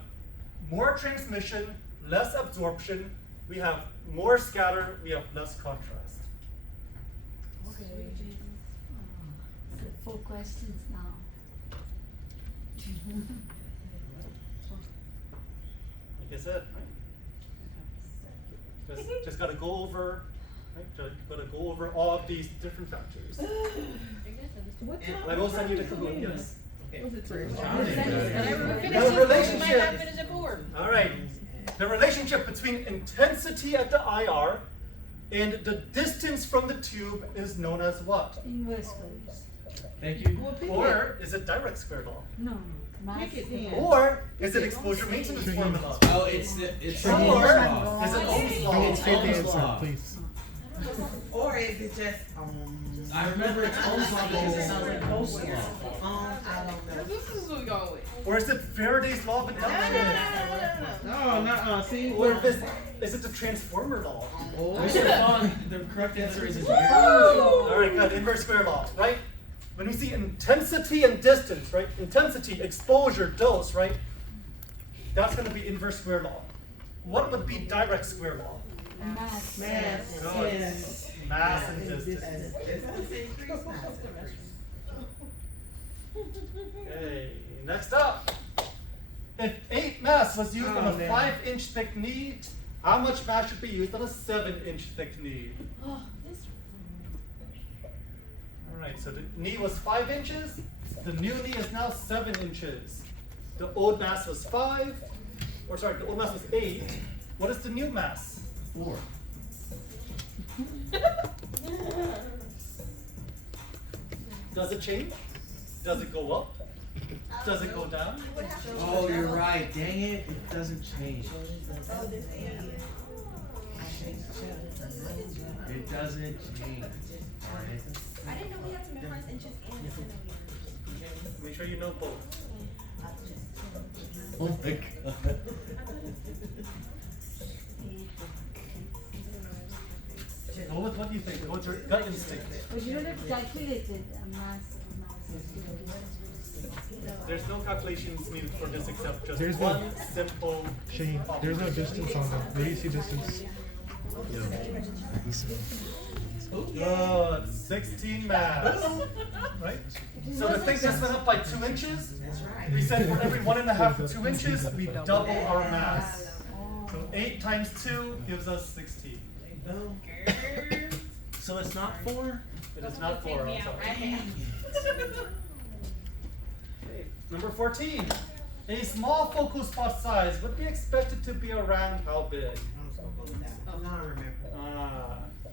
more transmission, less absorption, we have more scatter, we have less contrast. Okay. So 4 questions now. Like I said, right? Just gotta go over, right? Gotta go over all of these different factors. What time? I will send you the Kahoot, yes. Was it for? Have a relationship. Finish at 4. All right. the relationship between intensity at the IR and the distance from the tube is known as what? Inverse squares. Thank you. Well, pick Or is it direct square law? No, mass Pick it square. then. Or is it exposure maintenance formula? Oh, it's Or Ohm's is it Ohm's law? Don't say the Ohm's answer, law. please. Or is it just I remember it's Ohm's law because it sounds like Ohm's law. I don't know. This is what we going with. Or is it Faraday's law of induction? No, no, see. Or is it the transformer law? Mr. Phung, the correct answer is here. Alright, good. Inverse square law, right? When we see intensity and distance, right? Intensity, exposure, dose, right? That's going to be inverse square law. What would be direct square law? Mass. Mass. Good. Yes. Mass and distance. Okay, next up. If 8 mass was used on a 5-inch thick knee, how much mass should be used on a 7-inch thick knee? Alright, so the knee was 5 inches, the new knee is now 7 inches. The old mass was 5, or sorry, the old mass was 8. What is the new mass? 4. Does it change? Does it go up? Does it go down? Oh, you're right. Dang it. It doesn't change. Oh, this It doesn't change. Alright. I didn't know we had to memorize inches and centimeters. Make sure you know both. Oh my god. Go with what you think. Go with your gut instinct. But you don't have calculated mass. There's no calculations needed for this except just There's no- one simple. Shane, there's no distance on them. Where do you see distance? Good. 16 mass. Right? So to think this went up by 2 inches, we said for every 1.5 to 2 inches, we double our mass. So 8 times 2 gives us 16. So it's not 4? It is not 4. I'm sorry. Number 14. A small focal spot size would be expected to be around how big?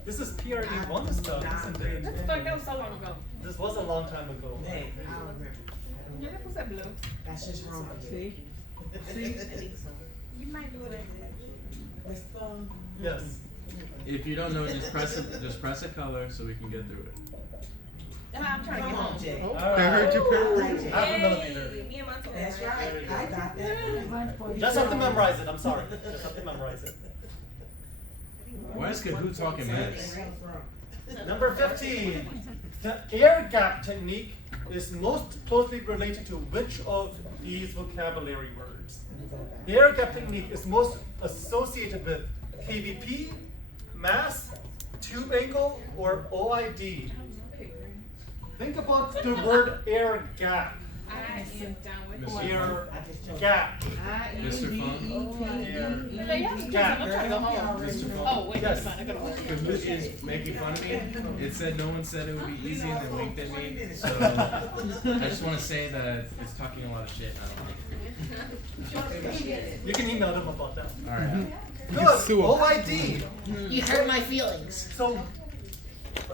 This is PRE 1 stuff, isn't it? What the fuck? That was so long ago. This was a long time ago. Hey, I don't remember. Yeah, that was that blue. That's just wrong. See? You might be right. Let's go. Yes. If you don't know, just press a color so we can get through it. I'm trying to Come get on, home. Jay. Alright. I heard you perfect. Half a millimeter. Me and my twin. That's right. I got that. Just have to memorize it. I'm sorry. Just have to memorize it. Why is Kahoot talking mess? Number 15. The air gap technique is most closely related to which of these vocabulary words? The air gap technique is most associated with KVP, mass, tube angle, or OID. Think about the word air gap. I am down with Air gap. Mr. Phung? They have to do something. I'm trying to go home. Mr. Phung? Oh, wait, Yes. that's fine. I gotta work. Kahoot is making fun of me. It said no one said it would be easy and then winked at me. So I just want to say that it's talking a lot of shit. I don't like it. You can email them about that. Alright. Good. Sue 'em. OID. You hurt my feelings. So,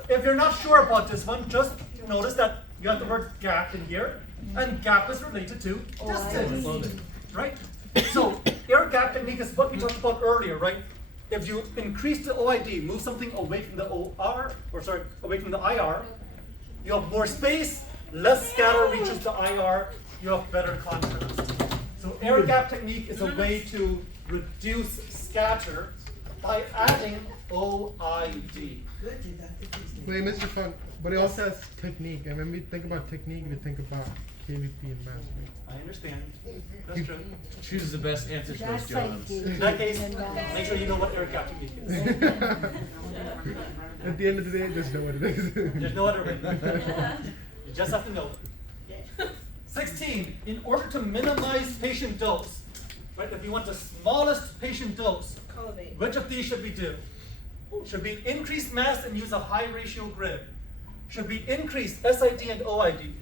if you're not sure about this one, just notice that you have the word gap in here, and gap is related to distance, right? So, air gap technique is what we talked about earlier, right? If you increase the OID, move something away from the away from the IR, you have more space, less scatter reaches the IR, you have better contrast. So, air gap technique is a way to reduce scatter by adding OID. Wait, Mr. Fun, but it also has technique, and when we think about technique, we think about KVP and mass. I understand. That's true. Choose the best answer to those jobs. In that case, make sure you know what air gap technique is. At the end of the day, just know what it is. There's no other way. You just have to know. 16. In order to minimize patient dose, right? If you want the smallest patient dose, which of these should we do? Should we increase mass and use a high ratio grid? Should we increase SID and OID?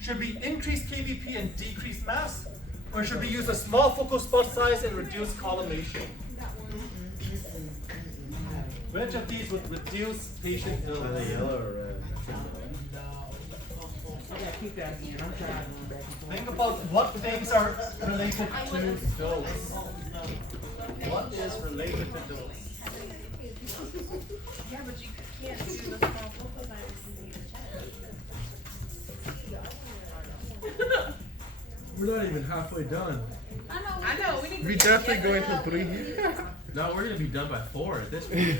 Should we increase KVP and decrease mass? or should we use a small focal spot size and reduce collimation? Which of these would reduce patient dose? Yellow or red? I gotta keep that in. I'm tired of going back and forth. Think about what things are related to dose. What is related to dose? Yeah, but you can't do the small focal size using your chest. We're not even halfway done. I know. We need to We get definitely go together. into 3 here. No, we're gonna be done by 4 at this point.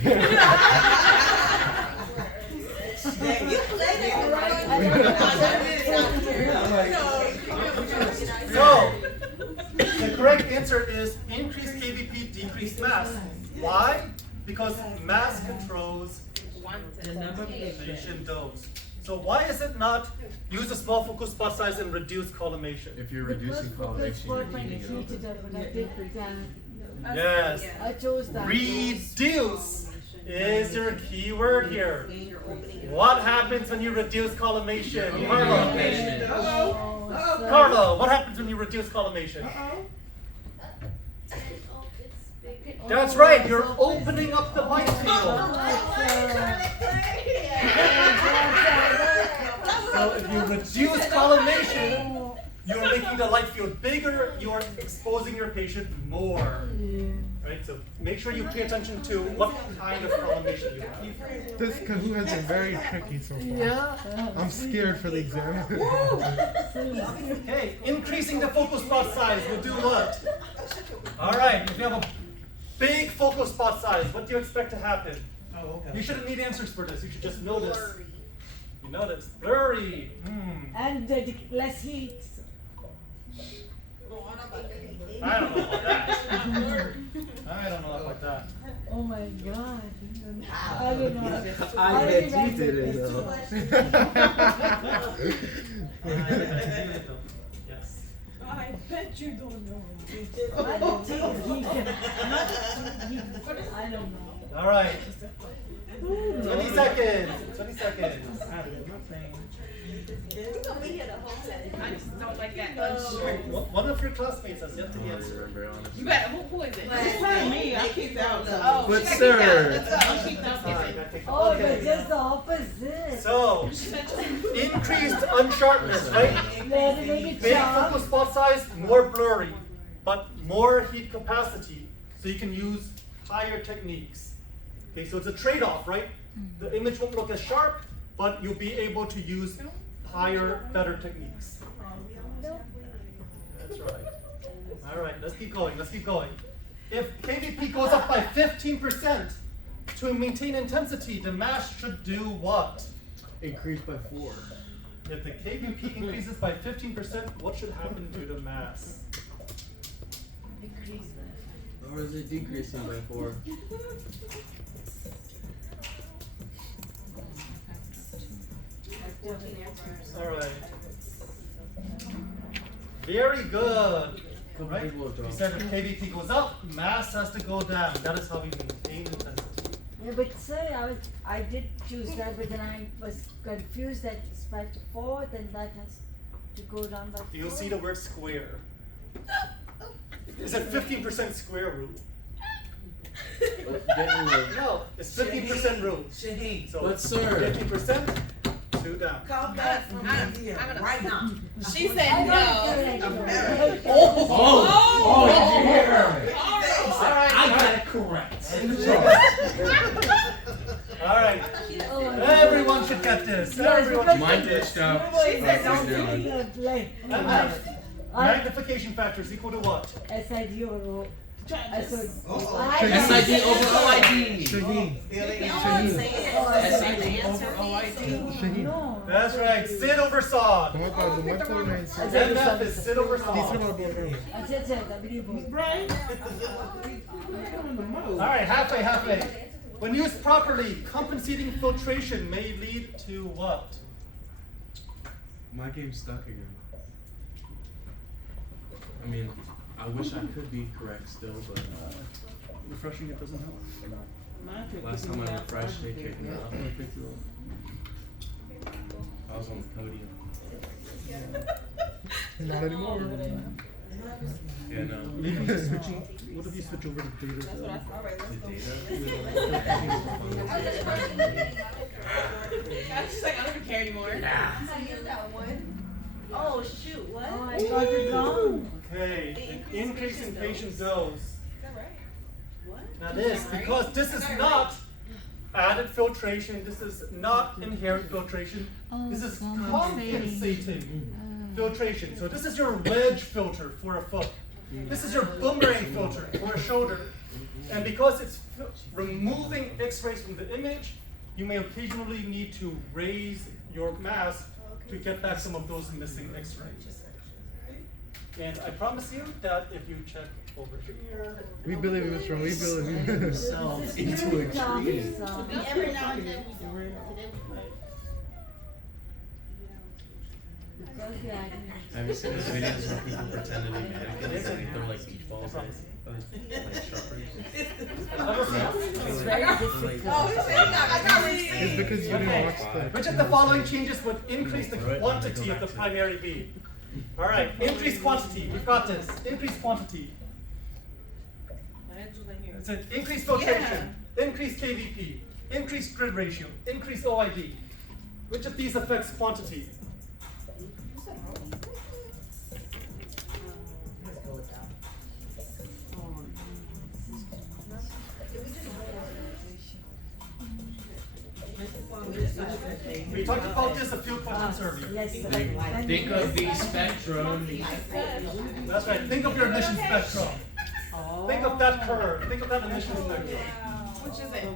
So, the correct answer is increased KVP, decreased mass. Why? Because mass controls The number of patients. patient dose. So why is it not use a small focal spot size and reduce collimation? If you're reducing collimation, you're keeping it up. Yes. I chose that. Reduce is your key word here. What happens when you reduce collimation? Carlo. Carlo, what happens when you reduce collimation? That's right, you're opening up the light field. So if you reduce collimation, you're making the light field bigger, you're exposing your patient more. Right? So make sure you pay attention to what kind of collimation you have. This Kahoot has been very tricky so far. Yeah. I'm scared for the exam. Okay, increasing the focal spot size will do what? Alright, if you have a big focal spot size, what do you expect to happen? You shouldn't need answers for this, you should just know this. You know this. Blurry. And less heat. I don't know about that. I don't know about that. Oh my god. I don't know. I bet you did it though. Yes. I bet you don't know. I don't think he can. I don't know. Alright. 20 seconds. 20 seconds. I just don't like that unsure. One of your classmates has yet to answer. You better, who is it? It's not me. I keep out. Oh, But she got sir. kicked out. Let's go. Keep those Alright, kids. Oh, okay. but just the opposite. So, increased unsharpness, right? Let it make it Big sharp. focal spot size, more blurry, but more heat capacity, so you can use higher techniques. Okay, so it's a trade-off, right? The image won't look as sharp, but you'll be able to use higher, better techniques. That's right. All right, let's keep going, let's keep going. If KVP goes up by 15%, to maintain intensity, the mass should do what? Increased by 4. If the KVP increases by 15%, what should happen to the mass? Or is it decreasing by 4? Alright. Very good. Right? People are We drunk. said if KVP goes up, mass has to go down. That is how we maintain intensity. Yeah, but sir, I did choose that, but then I was confused that it's by 4, then that has to go down by 4. Do you see the word square? Is it 15% square rule? No, it's 15% rule. Shaheen. So But sir. 15%, 2 down. Call back from India right now. She said no. Oh, did you hear her? Alright. I got it correct. Alright. Oh, Everyone should get this. Everyone should Mine get this. glitched out. She said don't Upside do down. the play. Magnification factor is equal to what? SID or SID over OID. Shaheen. No. That's right. Sid over Sod. Oh my god, the 149 says. MF is Sid over तीसरा Sod. बार बोल रहा हूँ. अच्छा तभी बोल. Right? Alright, halfway, halfway. When used properly, compensating filtration may lead to what? My game's stuck again. I mean, I wish I could be correct still, but Refreshing it doesn't help. last time I refreshed, they kicked me out. I was on the podium. Not anymore. Yeah, no. Maybe just switching. What if you switch over to data? That's what I thought. Alright, let's The go. She's like, I don't even care anymore. I get that one. Oh shoot, what? Oh, I got it wrong. Okay, an increase in patient dose. Is that right? What? Now this, because this is not added filtration, this is not inherent filtration, this is compensating filtration. So this is your wedge filter for a foot. This is your boomerang filter for a shoulder. And because it's removing X-rays from the image, you may occasionally need to raise your mask to get back some of those missing X-rays. And I promise you that if you check over here, We believe you, Mr. Ron. We believe you. Themselves into a tree. Every now and then we do. Have you seen those videos where people pretend to be mannequins and they throw like beach balls at like sharpers? It's very difficult. It's because you didn't watch the. which of the following changes would increase the quantity of the primary beam? All right, increase quantity. We've got this. Increase quantity. It's an increased filtration, increased KVP, increased grid ratio, increased OID. Which of these affects quantity? We talked about this a few questions earlier. Yes, Think of the spectrum. That's right. Think of your emission spectrum. Think of that curve. Think of that emission spectrum. Which is it?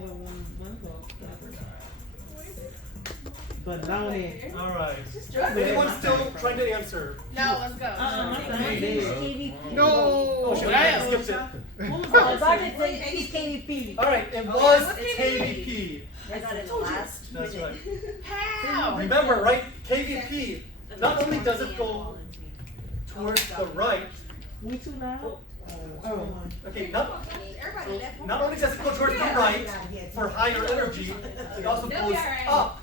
Banana. All right. Anyone still trying to answer? No, let's go. No. Oh shit! I skipped it. I got it, it's KVP. All right. It was KVP. I got it last. That's right. How? Remember, right? KVP. Not only does it go towards the right. We too loud? Okay. Not only does it go towards the right for higher energy, it also goes up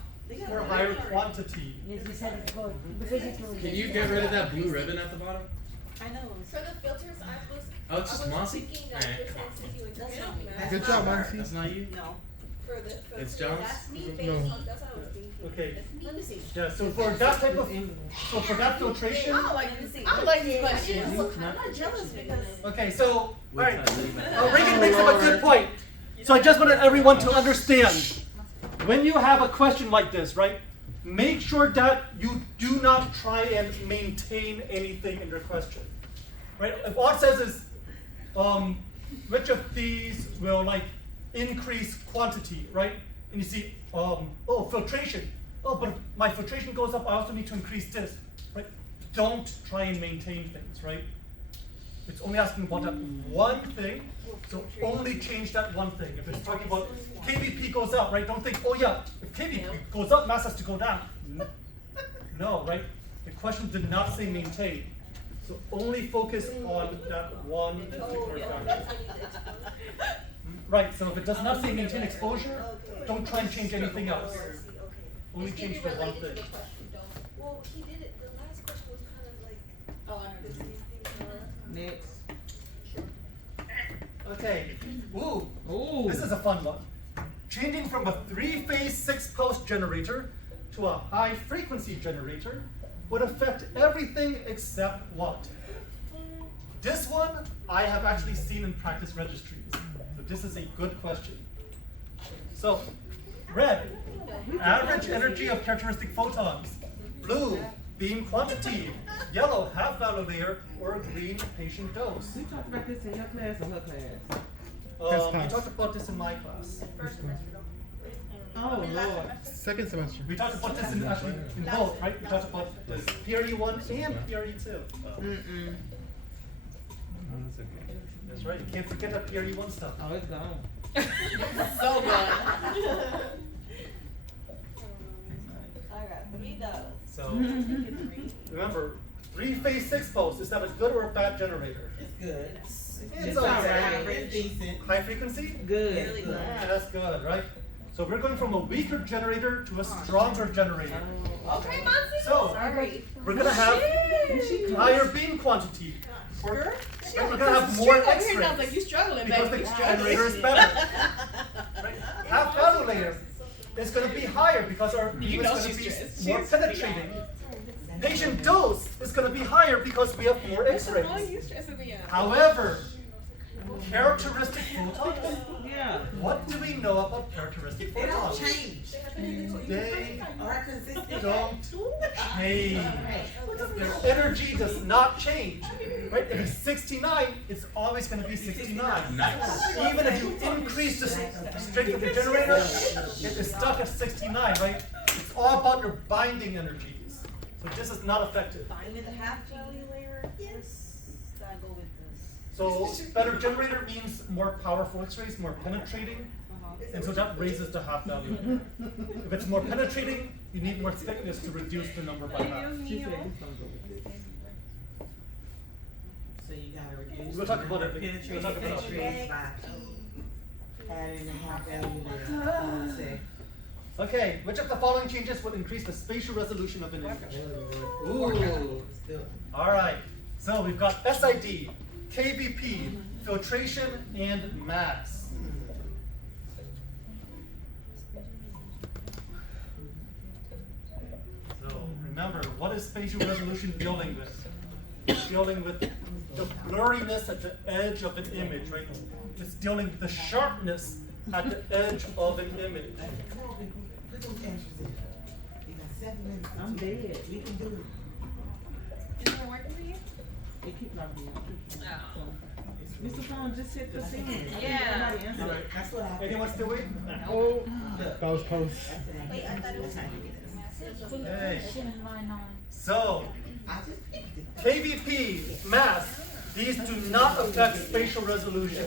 for higher quantity. Yes, you said it go because it goes. Can you get rid of that blue ribbon at the bottom? I know. For the filters, I was. Oh, it's just Mossy? Thinking that Alright. this one, since you went to That's film, not me. that- Good job, Monty. That's not you? No. For the filters. It's Jones? That's me No. based on, that's what I was thinking. Okay. Let me see. Yeah. So for that type of, so for that filtration. I don't like these questions. I'm not jealous because. Okay. So all right. Reagan brings up a good point. So I just wanted everyone to understand, when you have a question like this, right? Make sure that you do not try and maintain anything in your question, right? If all it says is, which of these will like increase quantity, right? And you see, oh, filtration. Oh, but if my filtration goes up, I also need to increase this, right? Don't try and maintain things, right? It's only asking about that one thing, so only change that one thing. If it's talking about KVP goes up, right? Don't think, oh yeah, if KVP goes up, mass has to go down. No, right? The question did not say maintain. So only focus on that one particular factor. Right, so if it does not say maintain exposure, don't try and change anything else. Only change the one thing. Well, he did it, the last question was kind of like, the same thing. Next. Okay. Ooh. Ooh. This is a fun one. Changing from a 3-phase 6-post generator to a high-frequency generator would affect everything except what? This one I have actually seen in practice registries. So this is a good question. So, red, average energy of characteristic photons. Blue, beam quantity. Yellow, half-value layer, or green, patient dose. We talked about this in your class or her class? We talked about this in my class. Oh, Lord. Second semester. We talked about this in actually in both, right? We talked about this PRD 1 and PRD 2. Mm-mm. That's right. You can't forget that PRD 1 stuff. Oh, it's gone. So good. I got 3 dollars. So remember, 3-phase 6-post, is that a good or a bad generator? It's good. It's all okay. right. It's decent. High frequency? Good. It's good. Yeah, that's good, right? So we're going from a weaker generator to a stronger generator. Okay, Muncie. So we're gonna have higher beam quantity. We're gonna have more X-rays Like you struggling, because baby. the generator is better. Right? Half value layer is gonna be higher because our beam is know gonna she's be stressed. more She's penetrating. Patient dose is gonna be higher because we have more X-rays. You stressing me out. However, characteristic photons. Yeah. What do we know about characteristic They don't photons? change. They Are consistent. don't change. Their energy does not change. Right? If it's 69, it's always going to be 69. Nice. Even if you increase the strength of the generator, it is stuck at 69, right? It's all about your binding energies. So this is not affected. With the half value layer, yes, I go with this. So better generator means more powerful X-rays, more penetrating, and so that raises the half value. If it's more penetrating, you need more thickness to reduce the number by half. She said this don't go with this. So you gotta reduce. We'll talk about it. Penetrating We'll talk about it. X-rays by adding a half value layer. I would say. Okay, which of the following changes would increase the spatial resolution of an image? Ooh. Let's do it. All right. So we've got SID, KVP, filtration, and mass. So remember, what is spatial resolution dealing with? It's dealing with the blurriness at the edge of an image, right? It's dealing with the sharpness at the edge of an image. Come on, people. Put those extras in. You got 7 minutes. I'm dead. We can do it. Is it working for you? It keep not being. Oh. Mr. Phung, just hit the scene. Yeah. Nobody answered it. That's what happened. Anyone still waiting? Oh, that was close. Wait, I thought it was Hey. Filtration line on. So, I just picked it. KVP, mass, these do not affect spatial resolution,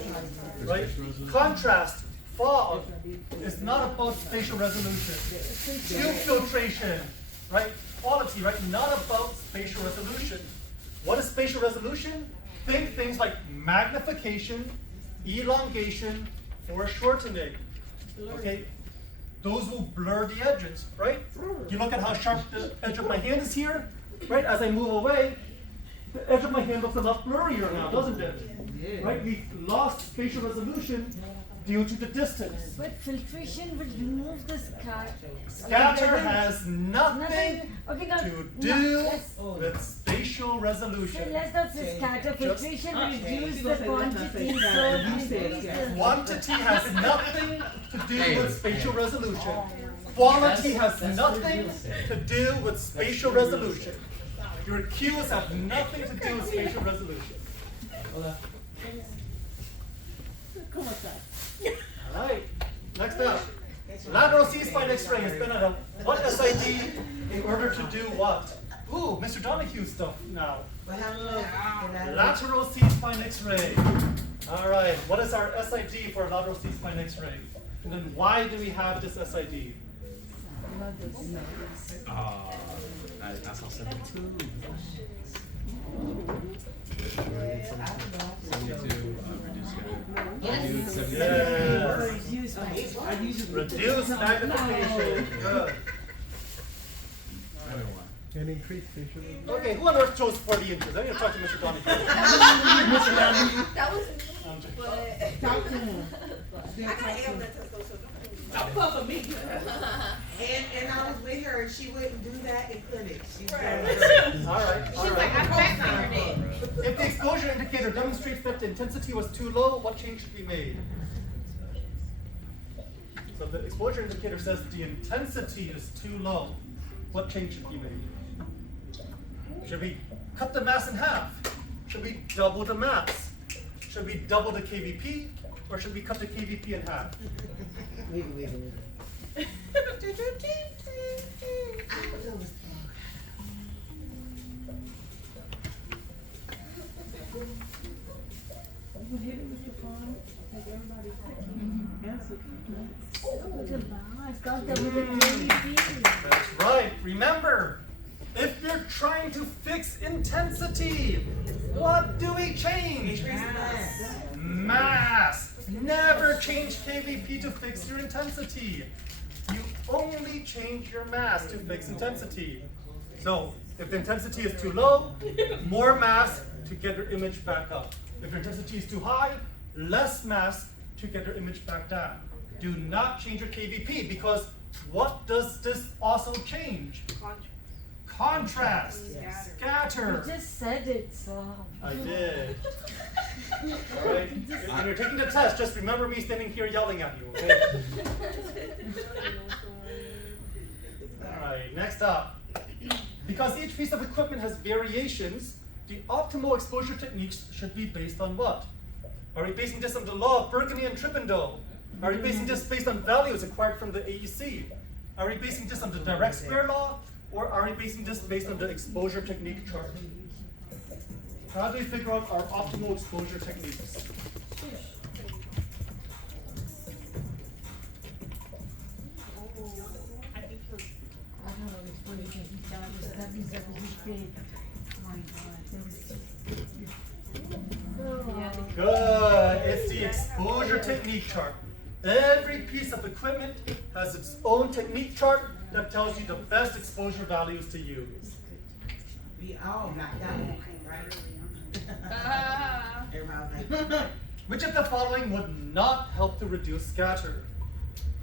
right? Contrast, fog, is not about spatial resolution. Tube filtration, right? Quality, right? Not about spatial resolution. What is spatial resolution? Think things like magnification, elongation, foreshortening. Okay? Those will blur the edges, right? You look at how sharp the edge of my hand is here, right? As I move away, the edge of my hand looks a lot blurrier now, doesn't it? Yeah. Right? We've lost spatial resolution due to the distance. But filtration will remove the scatter. Scatter has nothing Okay, now, to do let's, with spatial say resolution. let's not say scatter. Filtration will reduce the quantity, so You it said increase scatter. the. Quantity has nothing to do with spatial resolution. Quality has nothing to do with spatial resolution. Your cues have nothing to do with spatial resolution. Come on, sir. Alright, next up. Lateral C-spine X-ray has been at a what SID in order to do what? Ooh, Mr. Donahue stuff now. But have a look. Lateral C-spine X-ray. Alright, what is our SID for lateral C-spine X-ray? And then why do we have this SID? That's all 72. 72, reduce scatter. Yes. Reduce my. Reduce magnification. Good. And increase spatial resolution. Okay, who on earth chose 40 inches? I'm gonna talk to Mr. Donahue. That was I'm just- but Talk to him. I got an A on that test though, so Don't cover me. And I was with her, and she wouldn't do that in clinic. She's Alright, She's alright. like, I back fingered it. If the exposure indicator demonstrates that the intensity was too low, what change should be made? So the exposure indicator says the intensity is too low. What change should be made? Should we cut the mass in half? Should we double the mass? Should we double the KVP? Or should we cut the KVP in half? You hit it with the phone. Take everybody answer. That's right. Remember, if you're trying to fix intensity, what do we change? Increase mass. Mass. Never change KVP to fix your intensity. You only change your mass to fix intensity. So if the intensity is too low, more mass to get your image back up. If your intensity is too high, less mass to get your image back down. Do not change your KVP, because what does this also change? Contrast. Scatter. You just said it, so. I did. Alright? When you're taking the test, just remember me standing here yelling at you, okay? Alright, next up. Because each piece of equipment has variations, the optimal exposure techniques should be based on what? Are we basing this on the law of Burgundy and Trippendale? Are we basing this based on values acquired from the AEC? Are we basing this on the direct square law? Or are we basing this based on the exposure technique chart? How do we figure out our optimal exposure techniques? I don't know which one it is. That was big. My God, that was. Good. It's the exposure technique chart. Every piece of equipment has its own technique chart that tells you the best exposure values to use. We all got that one, right? Everybody was like, Which of the following would not help to reduce scatter?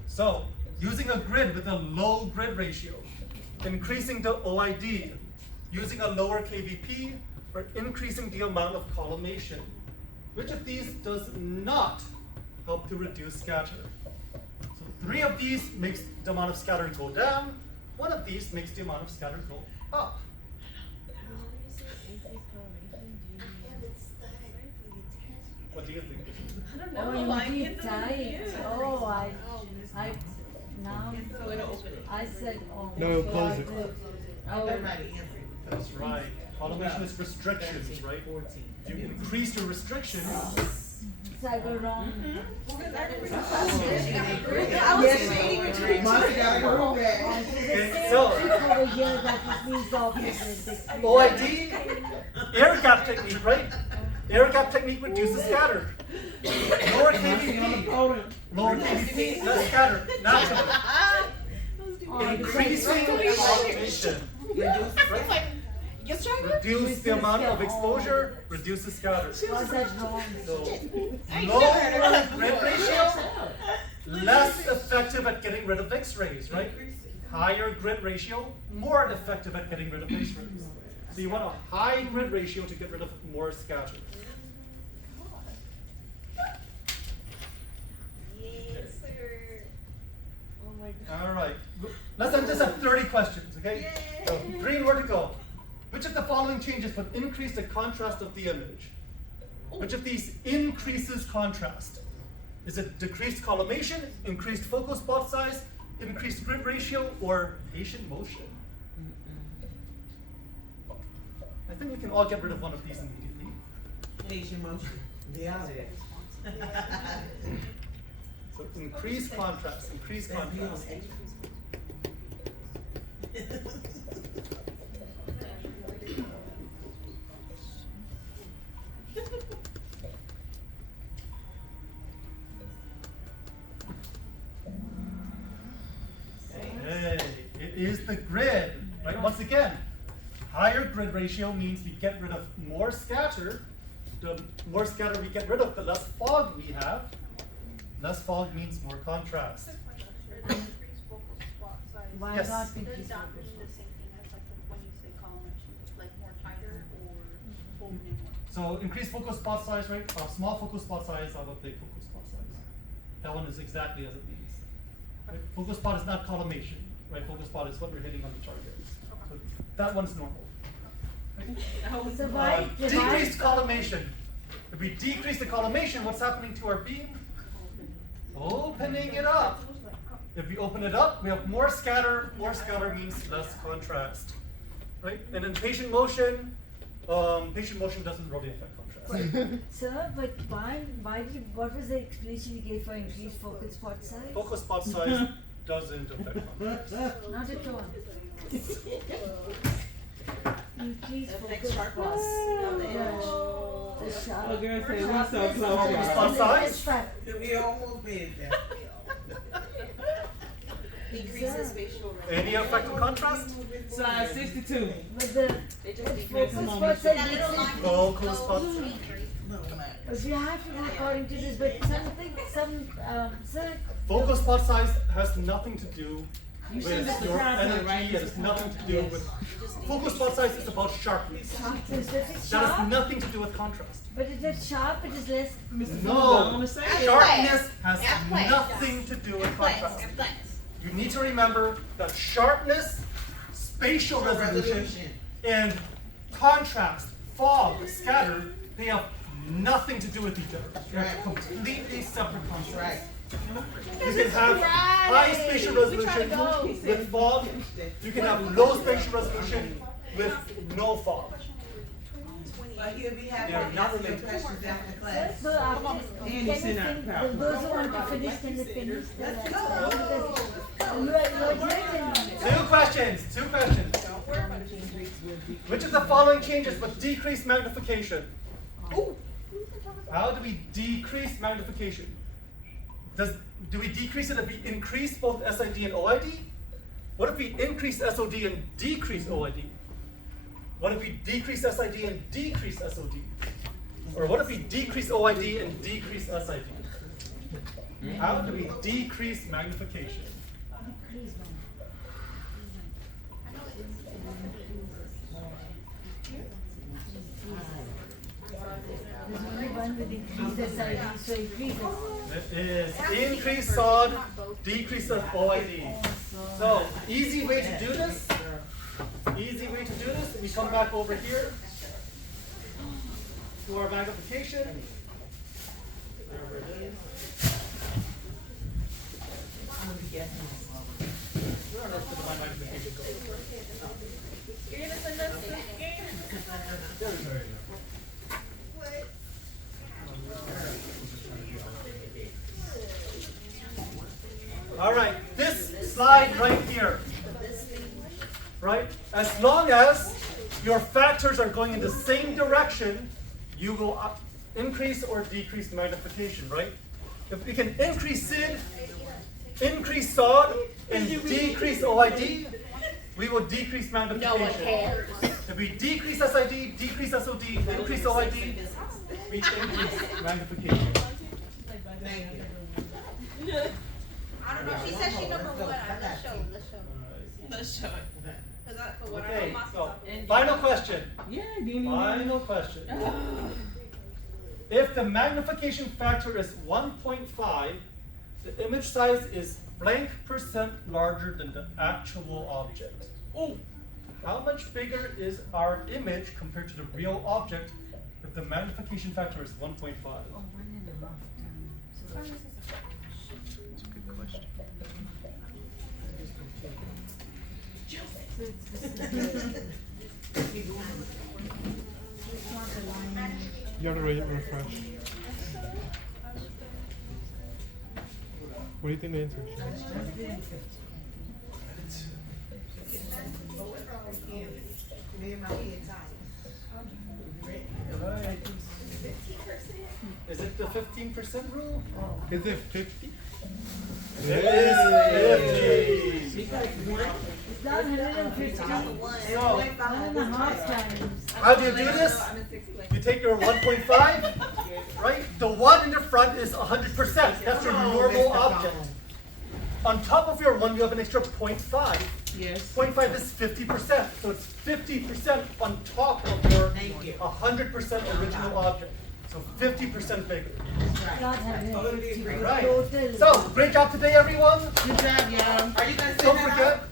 So, using a grid with a low grid ratio, increasing the OID, using a lower KVP, or increasing the amount of collimation. Which of these does not help to reduce scatter? So 3 of these makes the amount of scatter go down, 1 of these makes the amount of scatter go up. What do you think? I don't Oh, know. you Like, did it's tight. Oh, now, So it'll open it. I said, oh. No, so close I it. did. everybody answered. That's right. Collimation is restrictions, right? If you increase your restrictions, So I go wrong. okay, so Over here, that just means opposite. OID, air gap technique, right? Air gap technique reduces scatter. Lower KVP, lower KVP, less scatter, naturally. Increasing collimation, reduce the amount of exposure, reduces scatter. Was that wrong? So, lower grid ratio, less effective at getting rid of X-rays, right? Higher grid ratio, more effective at getting rid of X-rays. So you want a high grid ratio to get rid of more scatter. Yes, sir. Oh my God. All right, let's just have 30 questions, okay? So, 3 more to go. Which of the following changes would increase the contrast of the image? Which of these increases contrast? Is it decreased collimation, increased focal spot size, increased grid ratio, or patient motion? I think we can all get rid of one of these immediately. Patient motion. Yeah. So increased contrast, increased contrast. Hey, it is the grid, right? Once again, higher grid ratio means we get rid of more scatter. The more scatter we get rid of, the less fog we have. Less fog means more contrast. Why Yes. not Does increase that focus? mean the same thing as like when you say collimation, like more tighter or open in more? So increased focal spot size, right? Small focal spot size out of big focal spot size. That one is exactly as it means. Right? Focal spot is not collimation, right? Focal spot is what we're hitting on the target. So that one's normal. Right? So why? Decreased collimation. If we decrease the collimation, what's happening to our beam? Opening it up. If we open it up, we have more scatter. More scatter means less contrast, right? And in patient motion doesn't really affect contrast. Sir, but what was the explanation you gave for increased focal spot size? Focal spot size doesn't affect contrast. Not at all. Increased It focal affects spot. sharpness of the image. The sharp. Oh, girl said we so sharpness close, and y'all. Spot size? it's fat. We almost made that. Decreases spatial Any effect on contrast? Size 62. But the They just decrease. focus spot size makes it. Focal spot. But you have to go according to this, but sir, Focal spot size has nothing to do You send us with the your PowerPoint, energy. right? It has nothing to do with. Focal spot size is about sharpness. sharpness, if it's That has sharp, nothing to do with contrast. but if it's sharp, it is less. No, say sharpness has nothing to do with contrast. You need to remember that sharpness, spatial resolution, and contrast, fog, scatter, they have nothing to do with each other. They're completely separate concepts. Right. You can have high spatial resolution with fog. You can have low spatial resolution with no fog. But he'll be happy They are to not answer your related. questions after class. So after, And can you you send out think, PowerPoint. those who want to finish, can they finish? Let's You go. are directing. Two questions. Which of the following changes with decreased magnification? How do we decrease magnification? Do we decrease it if we increase both SID and OID? What if we increase SOD and decrease OID? What if we decrease SID and decrease SOD? Or what if we decrease OID and decrease SID? How do we decrease magnification? There's only one with increased SID, so increases. It is increase SOD, decrease of OID. So, easy way to do this. We come back over here to our magnification. There it is. Where on earth did my magnification go? You're gonna send us this game? There we go. All right, this slide right here, right? As long as your factors are going in the same direction, you will increase or decrease magnification, right? If we can increase SID, increase SOD, and decrease OID, we will decrease magnification. No one cares. If we decrease SID, decrease SOD, increase OID, we increase magnification. Thank you. I don't know. She said she number one. Let's show. Let's show it. Cause I, for what I Okay, know so myself. final question. Yeah, Dini. Final question. If the magnification factor is 1.5, the image size is blank percent larger than the actual object. Oh, How much bigger is our image compared to the real object if the magnification factor is 1.5? Oh, 1.5 times. So it's not a line. You have to refresh. What do you think the answer is? Right. Is it the 15% rule? Is it 50? It is 50. It's not 150. So, 1.5 times. how do you do this? You take your 1.5, right? The 1 in the front is 100%. That's your normal object. On top of your 1, you have an extra 0.5. yes. 0.5 is 50%. So it's 50% on top of your Thank you. 100% original object. So 50% bigger. Not 150. Right. Total. So, great job today, everyone. Good job, y'all. Are you gonna send Don't that forget,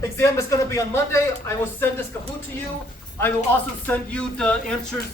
out? exam is going to be on Monday. I will send this Kahoot to you. I will also send you the answers